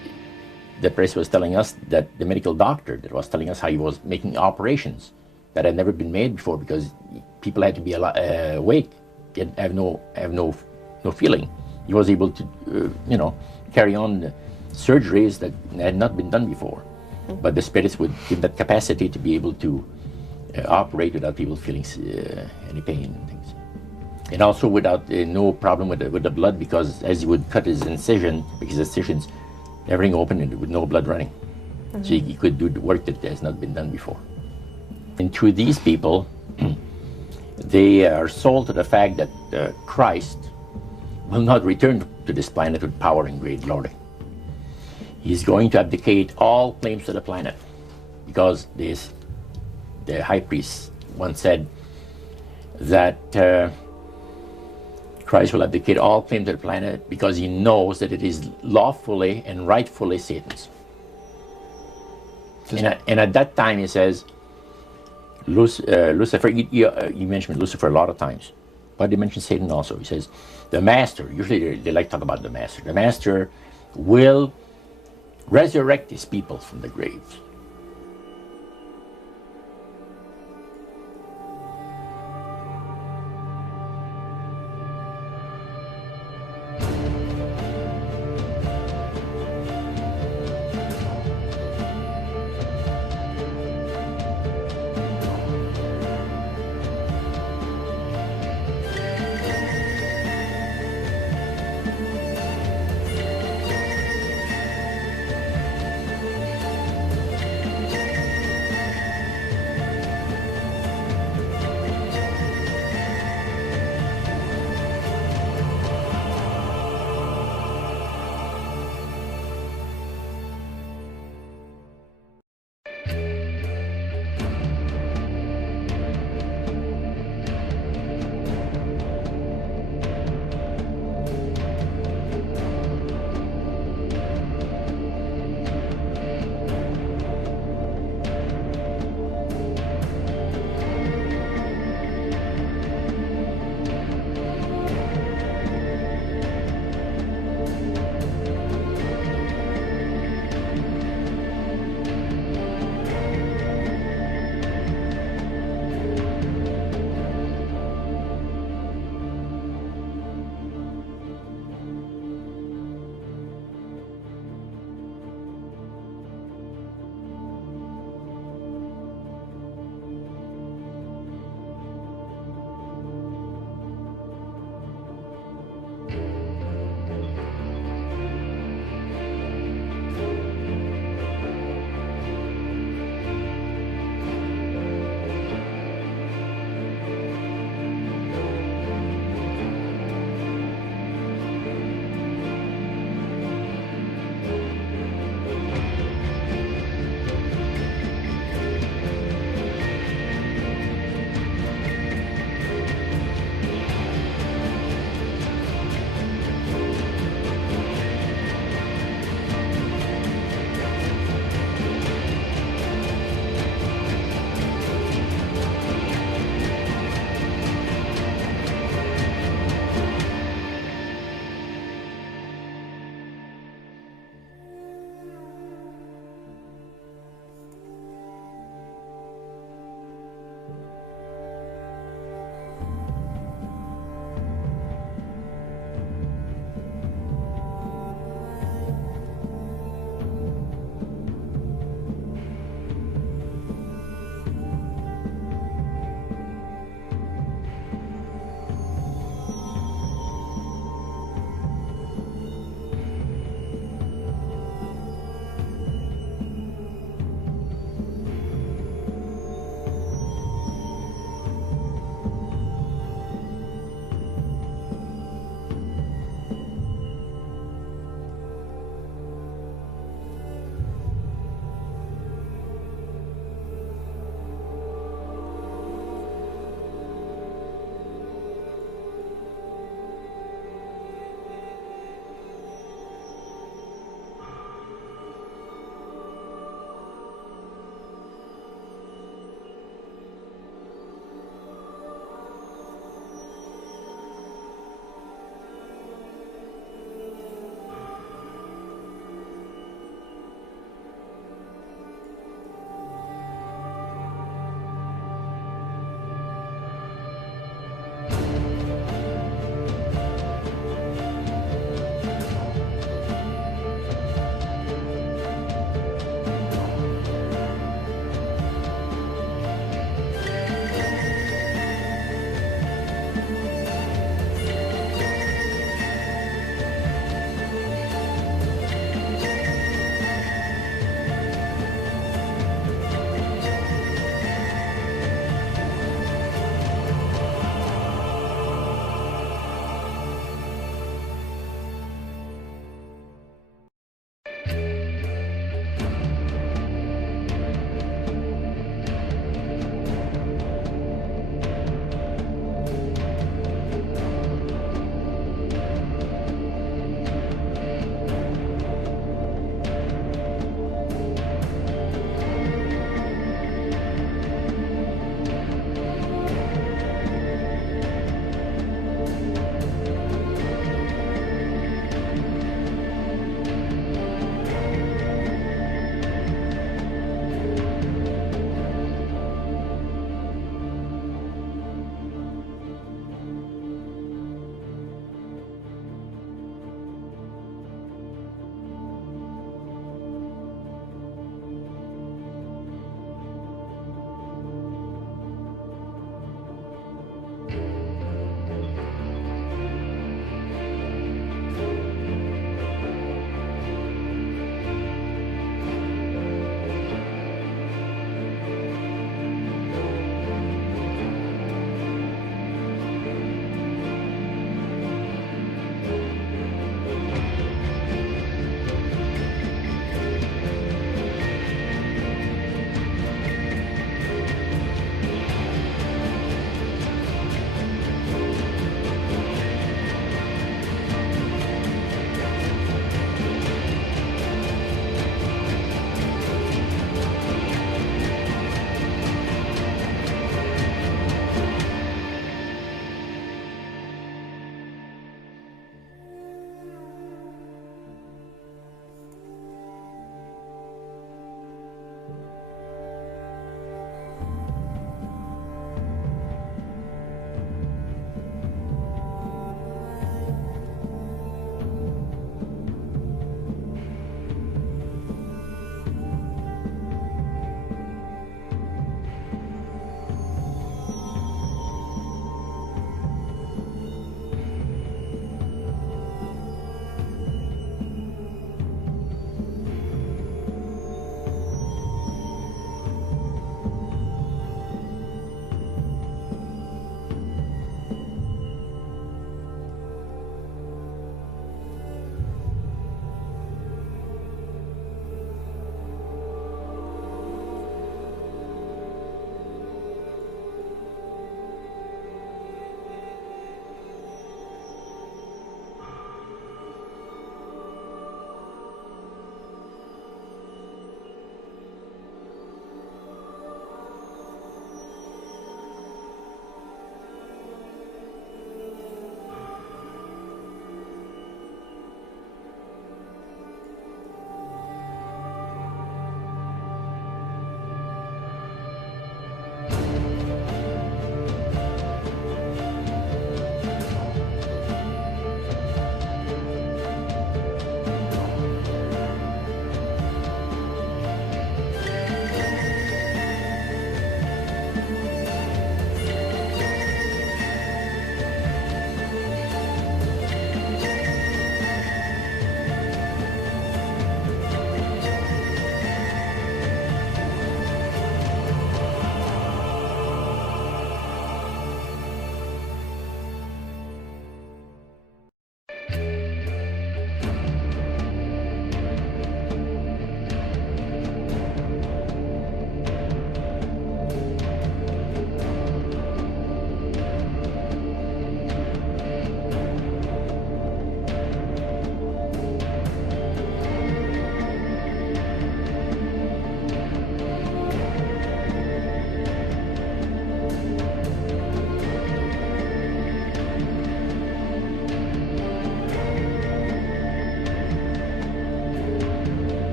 the priest was telling us, that the medical doctor that was telling us how he was making operations that had never been made before, because people had to be awake, yet have no feeling. He was able to, carry on surgeries that had not been done before. Mm-hmm. But the spirits would give that capacity to be able to operate without people feeling any pain and things. And also without no problem with the blood, because as he would cut his incision, because his incisions, everything open and with no blood running. Mm-hmm. So he could do the work that has not been done before. And to these people, they are sold to the fact that Christ will not return to this planet with power and great glory. He's going to abdicate all claims to the planet, because the high priest once said that Christ will abdicate all claim to the planet because he knows that it is lawfully and rightfully Satan's. And at that time he says, Lucifer, you mentioned Lucifer a lot of times, but he mentions Satan also. He says, the master, usually they like to talk about the master will resurrect his people from the graves.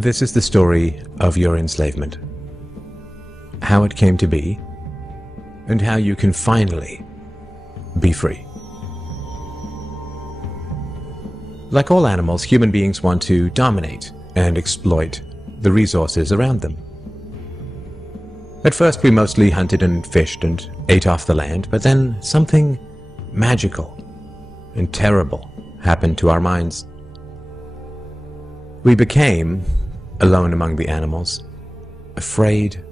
This is the story of your enslavement, how it came to be, and how you can finally be free. Like all animals, human beings want to dominate and exploit the resources around them. At first we mostly hunted and fished and ate off the land, but then something magical and terrible happened to our minds. We became, alone among the animals, afraid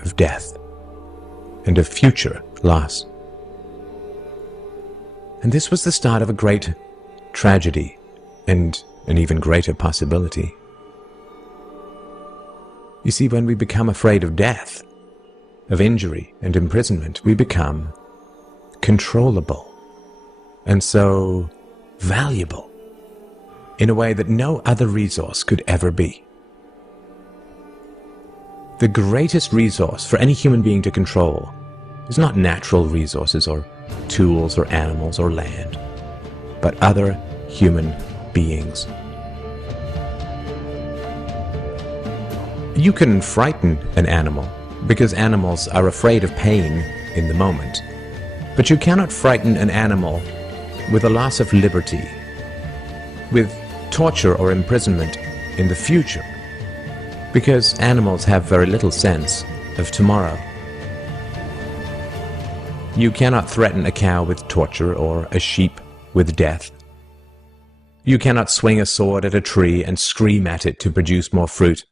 of death and of future loss. And this was the start of a great tragedy and an even greater possibility. You see, when we become afraid of death, of injury and imprisonment, we become controllable and so valuable in a way that no other resource could ever be. The greatest resource for any human being to control is not natural resources or tools or animals or land, but other human beings. You can frighten an animal because animals are afraid of pain in the moment, but you cannot frighten an animal with a loss of liberty, with torture or imprisonment in the future, because animals have very little sense of tomorrow. You cannot threaten a cow with torture or a sheep with death. You cannot swing a sword at a tree and scream at it to produce more fruit,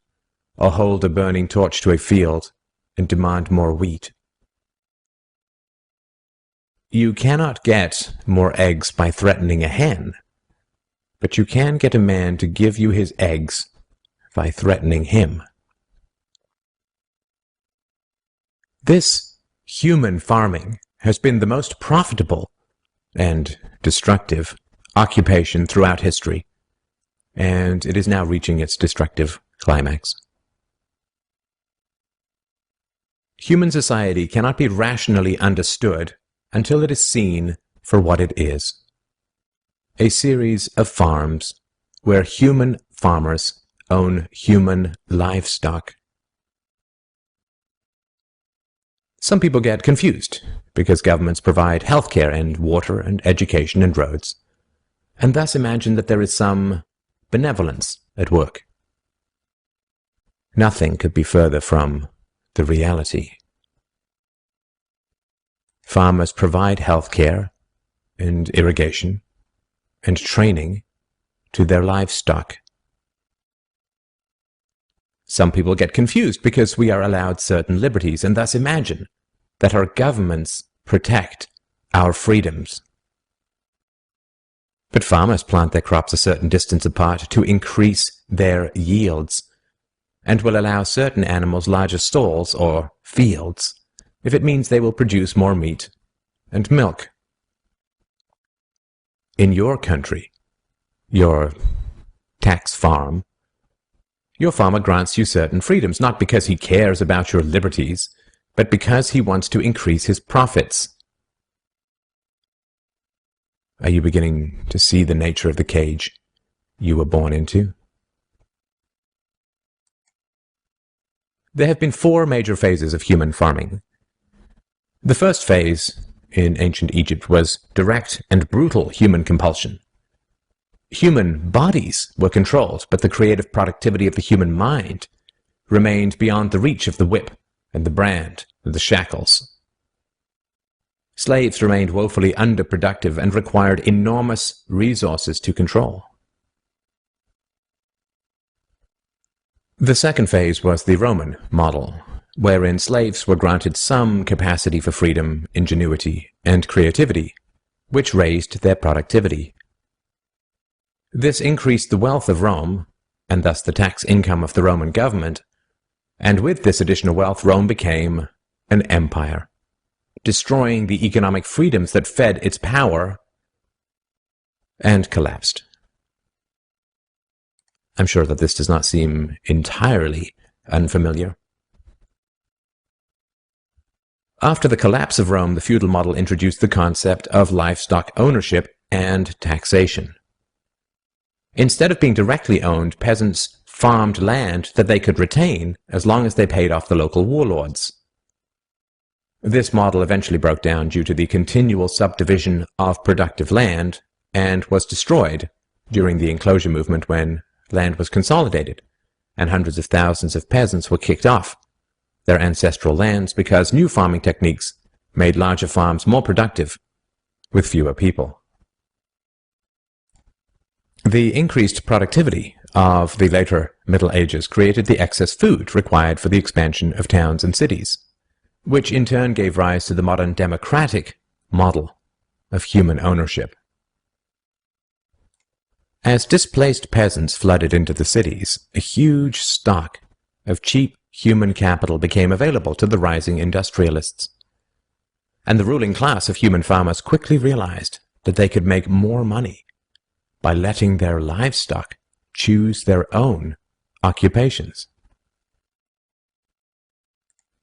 or hold a burning torch to a field and demand more wheat. You cannot get more eggs by threatening a hen, but you can get a man to give you his eggs by threatening him. This human farming has been the most profitable and destructive occupation throughout history, and it is now reaching its destructive climax. Human society cannot be rationally understood until it is seen for what it is: a series of farms where human farmers own human livestock. Some people get confused because governments provide healthcare and water and education and roads, and thus imagine that there is some benevolence at work. Nothing could be further from the reality. Farmers provide healthcare and irrigation and training to their livestock. Some people get confused because we are allowed certain liberties and thus imagine that our governments protect our freedoms. But farmers plant their crops a certain distance apart to increase their yields, and will allow certain animals larger stalls or fields if it means they will produce more meat and milk. In your country, your tax farm, your farmer grants you certain freedoms, not because he cares about your liberties, but because he wants to increase his profits. Are you beginning to see the nature of the cage you were born into? There have been 4 major phases of human farming. The first phase in ancient Egypt was direct and brutal human compulsion. Human bodies were controlled, but the creative productivity of the human mind remained beyond the reach of the whip and the brand and the shackles. Slaves remained woefully underproductive and required enormous resources to control. The second phase was the Roman model, wherein slaves were granted some capacity for freedom, ingenuity, and creativity, which raised their productivity. This increased the wealth of Rome, and thus the tax income of the Roman government, and with this additional wealth Rome became an empire, destroying the economic freedoms that fed its power, and collapsed. I'm sure that this does not seem entirely unfamiliar. After the collapse of Rome, the feudal model introduced the concept of livestock ownership and taxation. Instead of being directly owned, peasants farmed land that they could retain as long as they paid off the local warlords. This model eventually broke down due to the continual subdivision of productive land and was destroyed during the enclosure movement when land was consolidated and hundreds of thousands of peasants were kicked off their ancestral lands because new farming techniques made larger farms more productive with fewer people. The increased productivity of the later Middle Ages created the excess food required for the expansion of towns and cities, which in turn gave rise to the modern democratic model of human ownership. As displaced peasants flooded into the cities, a huge stock of cheap human capital became available to the rising industrialists. And the ruling class of human farmers quickly realized that they could make more money by letting their livestock choose their own occupations.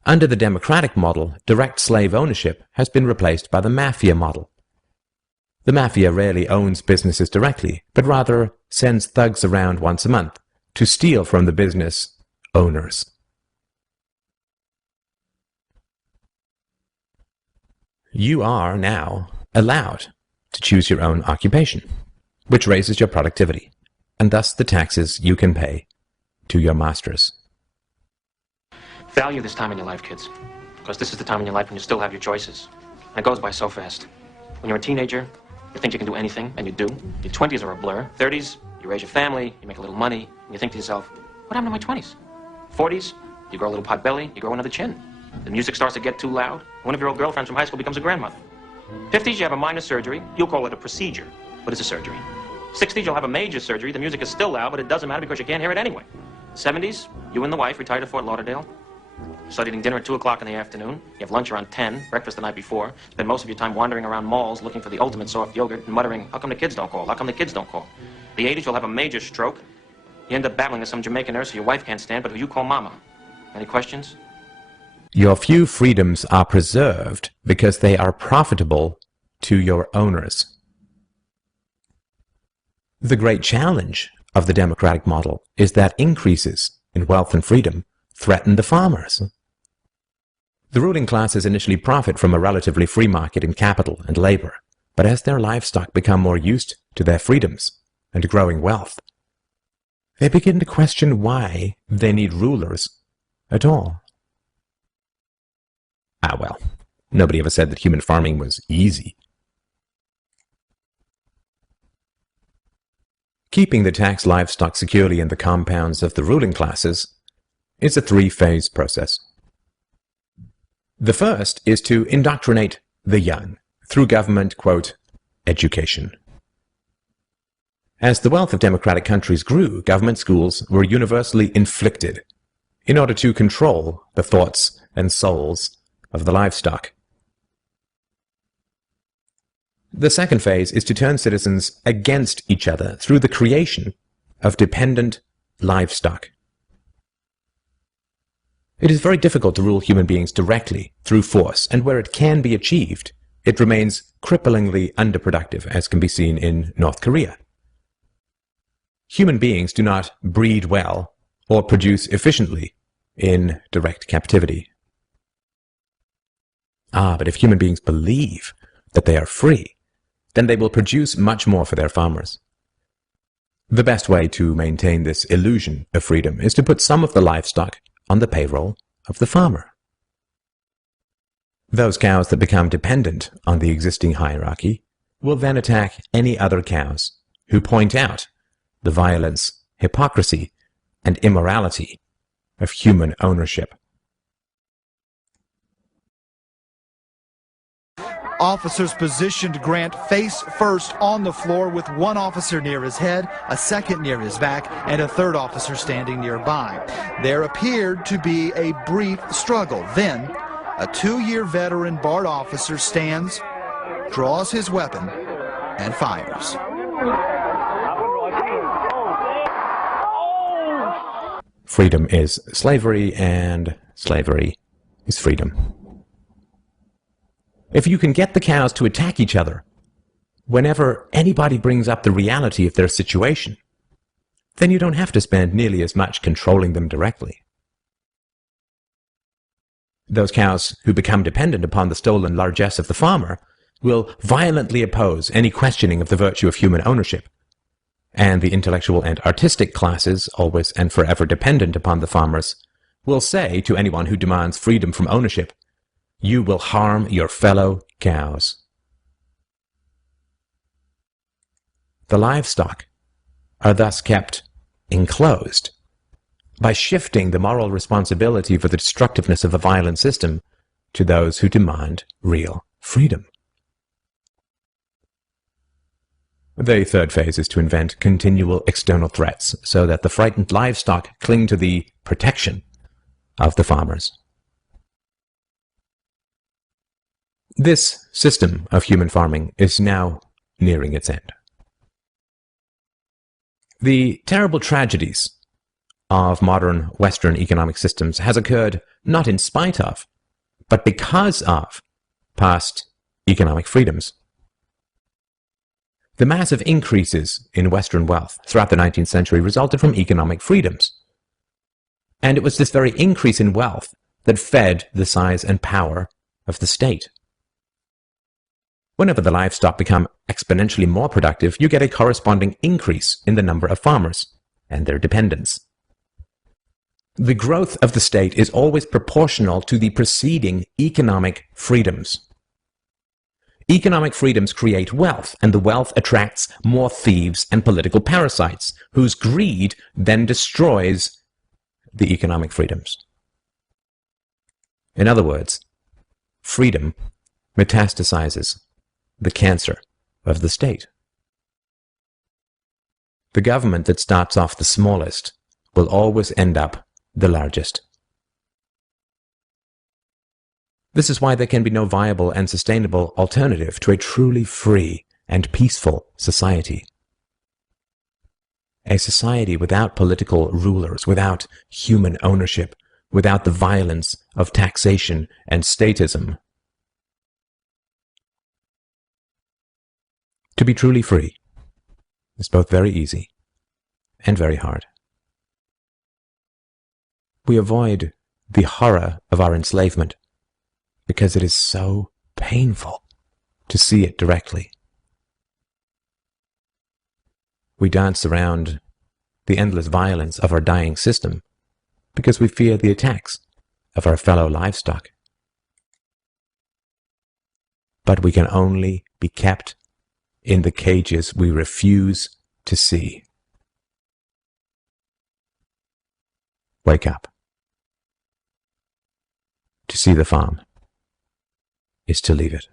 Under the democratic model, direct slave ownership has been replaced by the mafia model. The mafia rarely owns businesses directly, but rather sends thugs around once a month to steal from the business owners. You are now allowed to choose your own occupation, which raises your productivity, and thus the taxes you can pay to your masters. Value this time in your life, kids, because this is the time in your life when you still have your choices. And it goes by so fast. When you're a teenager, you think you can do anything, and you do. Your 20s are a blur. 30s, you raise your family, you make a little money, and you think to yourself, what happened to my 20s? 40s, you grow a little pot belly, you grow another chin. The music starts to get too loud. One of your old girlfriends from high school becomes a grandmother. 50s, you have a minor surgery. You'll call it a procedure, but it's a surgery. 60s, you'll have a major surgery. The music is still loud, but it doesn't matter because you can't hear it anyway. 70s, you and the wife retire to Fort Lauderdale. Start eating dinner at 2 o'clock in the afternoon. You have lunch around 10, breakfast the night before. Spend most of your time wandering around malls looking for the ultimate soft yogurt and muttering, how come the kids don't call? How come the kids don't call? The 80s, you'll have a major stroke. You end up battling with some Jamaican nurse who your wife can't stand, but who you call mama. Any questions? Your few freedoms are preserved because they are profitable to your owners. The great challenge of the democratic model is that increases in wealth and freedom threaten the farmers. The ruling classes initially profit from a relatively free market in capital and labor, but as their livestock become more used to their freedoms and growing wealth, they begin to question why they need rulers at all. Well, nobody ever said that human farming was easy. Keeping the taxed livestock securely in the compounds of the ruling classes is a three-phase process. The first is to indoctrinate the young through government, quote, education. As the wealth of democratic countries grew, government schools were universally inflicted in order to control the thoughts and souls of the livestock. The second phase is to turn citizens against each other through the creation of dependent livestock. It is very difficult to rule human beings directly through force, and where it can be achieved, it remains cripplingly underproductive, as can be seen in North Korea. Human beings do not breed well or produce efficiently in direct captivity. But if human beings believe that they are free, then they will produce much more for their farmers. The best way to maintain this illusion of freedom is to put some of the livestock on the payroll of the farmer. Those cows that become dependent on the existing hierarchy will then attack any other cows who point out the violence, hypocrisy, and immorality of human ownership. Officers positioned Grant face first on the floor with one officer near his head, a second near his back, and a third officer standing nearby. There appeared to be a brief struggle. Then, a 2-year veteran BART officer stands, draws his weapon, and fires. Freedom is slavery, and slavery is freedom. If you can get the cows to attack each other whenever anybody brings up the reality of their situation, then you don't have to spend nearly as much controlling them directly. Those cows who become dependent upon the stolen largesse of the farmer will violently oppose any questioning of the virtue of human ownership, and the intellectual and artistic classes, always and forever dependent upon the farmers, will say to anyone who demands freedom from ownership, "You will harm your fellow cows." The livestock are thus kept enclosed by shifting the moral responsibility for the destructiveness of the violent system to those who demand real freedom. The third phase is to invent continual external threats so that the frightened livestock cling to the protection of the farmers. This system of human farming is now nearing its end. The terrible tragedies of modern Western economic systems has occurred not in spite of, but because of past economic freedoms. The massive increases in Western wealth throughout the 19th century resulted from economic freedoms. And it was this very increase in wealth that fed the size and power of the state. Whenever the livestock become exponentially more productive, you get a corresponding increase in the number of farmers and their dependents. The growth of the state is always proportional to the preceding economic freedoms. Economic freedoms create wealth, and the wealth attracts more thieves and political parasites, whose greed then destroys the economic freedoms. In other words, freedom metastasizes the cancer of the state. The government that starts off the smallest will always end up the largest. This is why there can be no viable and sustainable alternative to a truly free and peaceful society. A society without political rulers, without human ownership, without the violence of taxation and statism. To be truly free is both very easy and very hard. We avoid the horror of our enslavement because it is so painful to see it directly. We dance around the endless violence of our dying system because we fear the attacks of our fellow livestock. But we can only be kept in the cages we refuse to see. Wake up. To see the farm is to leave it.